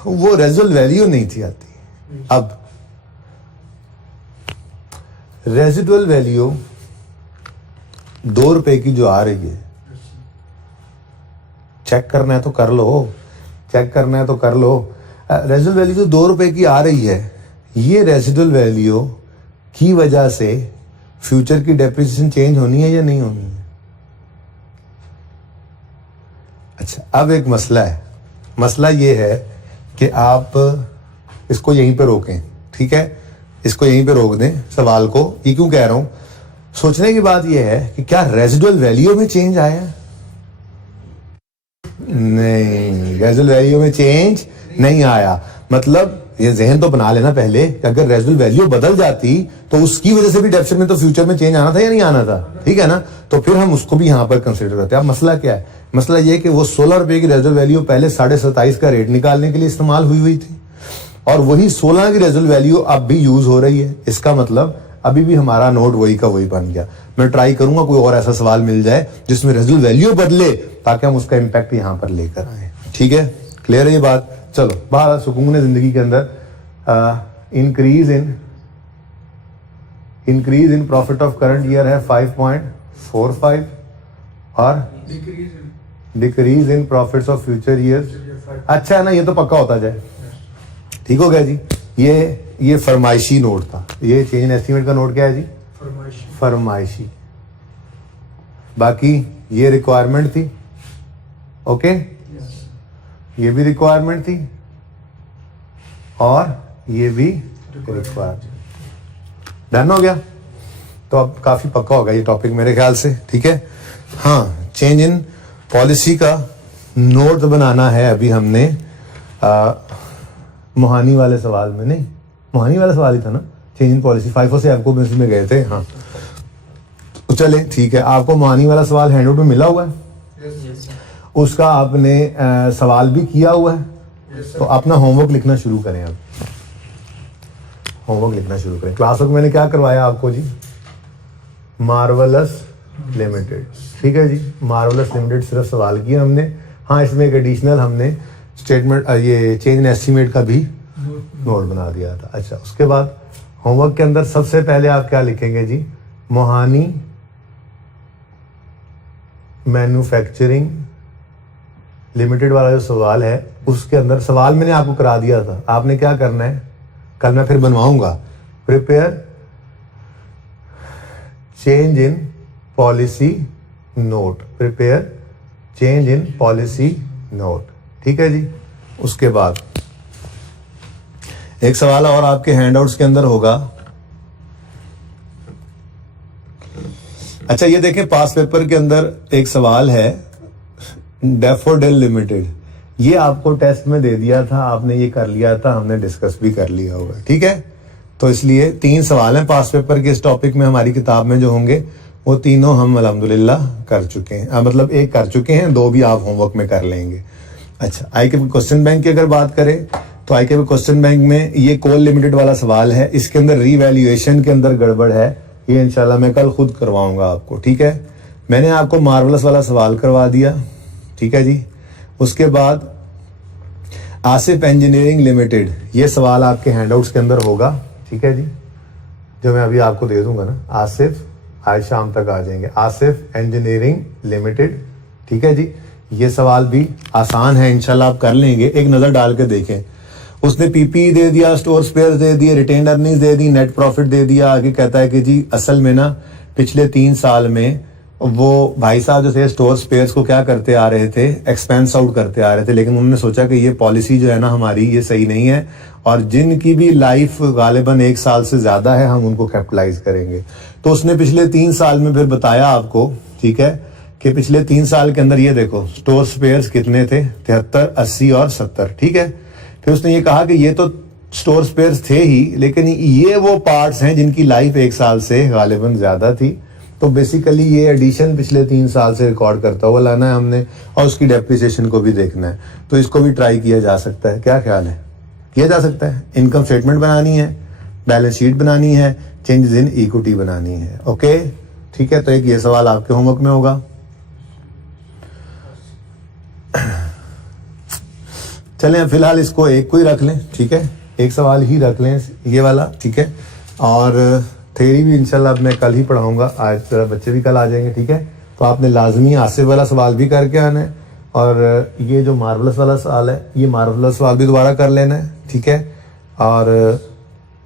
वो रेजुअल वैल्यू नहीं थी आती। अब रेजिडुअल वैल्यू 2 रुपए की जो आ रही है, चेक करना है तो कर लो, चेक करना है तो कर लो। रेजिडुअल वैल्यू जो 2 रुपए की आ रही है, ये रेजिडुअल वैल्यू की वजह से फ्यूचर की डेप्रिसिएशन चेंज होनी है या नहीं होनी है। अच्छा, अब एक मसला है। मसला ये है कि आप इसको यहीं पे रोकें, ठीक है, इसको यहीं पे रोक दें सवाल को। ये क्यों कह रहा हूं, सोचने की बात यह है कि क्या रेजिडुअल वैल्यू में चेंज आया है? नहीं, रेजिडुअल वैल्यू में चेंज नहीं आया। मतलब ये जहन तो बना लेना पहले कि अगर रेजिडुअल वैल्यू बदल जाती तो उसकी वजह से भी डेफिसिट में तो फ्यूचर में चेंज आना था या नहीं आना था, ठीक है ना। तो फिर हम उसको भी यहां पर कंसीडर करते हैं। अब मसला क्या है, मसला ये कि वो 16 रुपए की रेजिडुअल वैल्यू पहले 27.5 का रेट निकालने के लिए इस्तेमाल हुई थी, और वही 16 की रेजिडुअल वैल्यू अब भी यूज हो रही है। इसका मतलब अभी भी हमारा नोट वही का वही बन गया। मैं ट्राई करूंगा कोई और ऐसा सवाल मिल जाए जिसमें रेजिडुअल वैल्यू बदले, ताकि हम उसका इंपैक्ट यहां पर लेकर आए, ठीक है। क्लियर है ये बात? चलो, बाहर सुकून जिंदगी के अंदर increase in profit of current year है 5.45 और decrease in profits of future years. अच्छा है ना, ये तो पक्का होता जाए, ठीक हो गया जी। ये फरमाइशी नोट था। ये चेंज इन एस्टीमेट का नोट क्या है जी? फरमाइशी। बाकी ये रिक्वायरमेंट थी, ओके, ये भी रिक्वायरमेंट थी और ये भी रिक्वायरमेंट। डन हो गया? तो अब काफी पक्का होगा ये टॉपिक मेरे ख्याल से, ठीक है। हाँ, चेंज इन पॉलिसी का नोट बनाना है अभी हमने मोहानी वाले सवाल में। नहीं, मोहानी वाला सवाल ही था ना, चेंज इन पॉलिसी 5 से आपको में गए थे। हाँ, तो चले ठीक है। आपको मोहानी वाला सवाल हैंडआउट में मिला हुआ है, Yes, sir. उसका आपने सवाल भी किया हुआ है। तो अपना होमवर्क लिखना शुरू करें। अब होमवर्क लिखना शुरू करें। क्लास वर्क मैंने क्या करवाया आपको जी? मार्वलस लिमिटेड, ठीक है जी। मार्वलस लिमिटेड सिर्फ सवाल किया हमने। हाँ, इसमें एक एडिशनल हमने स्टेटमेंट ये चेंज इन एस्टीमेट का भी नोट बना दिया था। अच्छा, उसके बाद होमवर्क के अंदर सबसे पहले आप क्या लिखेंगे जी? मोहानी मैन्युफैक्चरिंग लिमिटेड वाला जो सवाल है, उसके अंदर सवाल मैंने आपको करा दिया था। आपने क्या करना है, कल मैं फिर बनवाऊंगा। Prepare change in policy note, prepare change in policy note, ठीक है जी। उसके बाद एक सवाल और आपके हैंडआउट्स के अंदर होगा। अच्छा, ये देखें, पास पेपर के अंदर एक सवाल है डैफोडिल लिमिटेड। ये आपको टेस्ट में दे दिया था, आपने ये कर लिया था, हमने डिस्कस भी कर लिया होगा, ठीक है। तो इसलिए 3 सवाल हैं पास पेपर के इस टॉपिक में हमारी किताब में जो होंगे, वो तीनों हम अल्हम्दुलिल्लाह कर चुके हैं। मतलब एक कर चुके हैं, 2 भी आप होमवर्क में कर लेंगे। अच्छा, आईके क्वेश्चन बैंक की अगर बात करें तो आईके क्वेश्चन बैंक में ये कोल लिमिटेड वाला सवाल है, इसके अंदर रीवैल्यूएशन के अंदर गड़बड़ है। ये इंशाल्लाह मैं कल खुद करवाऊंगा आपको, ठीक है। मैंने आपको मार्वलस वाला सवाल करवा दिया, ठीक है जी। उसके बाद आसिफ इंजीनियरिंग लिमिटेड, ये सवाल आपके हैंडआउट्स के अंदर होगा, ठीक है जी, जो मैं अभी आपको दे दूंगा ना। आसिफ आज शाम तक आ जाएंगे, आसिफ इंजीनियरिंग लिमिटेड, ठीक है जी। ये सवाल भी आसान है, इंशाल्लाह आप कर लेंगे, एक नजर डाल के देखें। उसने पीपी दे दिया, स्टोर स्पेयर दे दिए, रिटेन अर्निंग्स दे दी, नेट प्रॉफिट दे दिया। आगे कहता है कि जी असल में ना पिछले 3 साल में वो भाई साहब जो थे स्टोर स्पेयर्स को क्या करते आ रहे थे, एक्सपेंस आउट करते आ रहे थे, लेकिन उन्होंने सोचा कि ये पॉलिसी जो है ना हमारी, ये सही नहीं है, और जिनकी भी लाइफ गालिबन 1 साल से ज्यादा है हम उनको कैपिटलाइज करेंगे। तो उसने पिछले 3 साल में फिर बताया आपको, ठीक है, कि पिछले 3 साल के अंदर ये देखो स्टोर स्पेयर्स कितने थे, 73, 80 और 70, ठीक है। फिर उसने ये कहा कि ये तो स्टोर स्पेयर्स थे ही, लेकिन ये वो पार्ट्स हैं जिनकी लाइफ 1 साल से गालिबन ज्यादा थी। तो बेसिकली ये एडिशन पिछले 3 साल से रिकॉर्ड करता हुआ लाना है हमने, और उसकी डेप्रिसिएशन को भी देखना है। तो इसको भी ट्राई किया जा सकता है, क्या ख्याल है? किया जा सकता है। इनकम स्टेटमेंट बनानी है, बैलेंस शीट बनानी है, चेंजेस इन इक्विटी बनानी है, ओके, ठीक है। तो एक ये सवाल आपके होमवर्क में होगा। चलें फिलहाल इसको एक को ही रख लें, ठीक है, एक सवाल ही रख लें ये वाला, ठीक है। और थ्योरी भी इंशाल्लाह अब मैं कल ही पढ़ाऊंगा, आज जरा बच्चे भी कल आ जाएंगे, ठीक है। तो आपने लाजमी आसिफ वाला सवाल भी करके आना है, और ये जो मार्वलस वाला सवाल है, ये मार्वलस सवाल भी दोबारा कर लेना है, ठीक है। और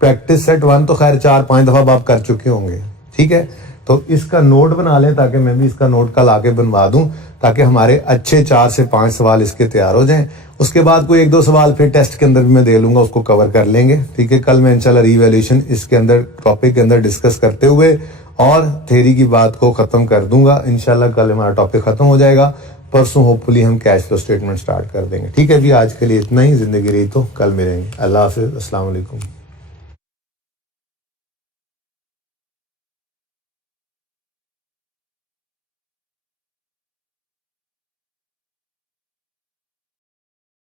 प्रैक्टिस सेट 1 तो खैर 4-5 दफा आप कर चुके होंगे, ठीक है। तो इसका नोट बना लें ताकि मैं भी इसका नोट कल आके बनवा दूं, ताकि हमारे अच्छे 4 से 5 सवाल इसके तैयार हो जाएं। उसके बाद कोई 1-2 सवाल फिर टेस्ट के अंदर भी मैं दे लूंगा, उसको कवर कर लेंगे, ठीक है। कल मैं इंशाल्लाह रीवैल्यूएशन इसके अंदर टॉपिक के अंदर डिस्कस करते हुए और थ्योरी की बात को खत्म कर दूंगा इंशाल्लाह। कल हमारा टॉपिक खत्म हो जाएगा, परसों होपफुली हम कैश फ्लो स्टेटमेंट स्टार्ट कर देंगे, ठीक है। भी आज के लिए इतना ही, जिंदगी रही तो कल मिलेंगे। अल्लाह हाफिज, अस्सलाम वालेकुम।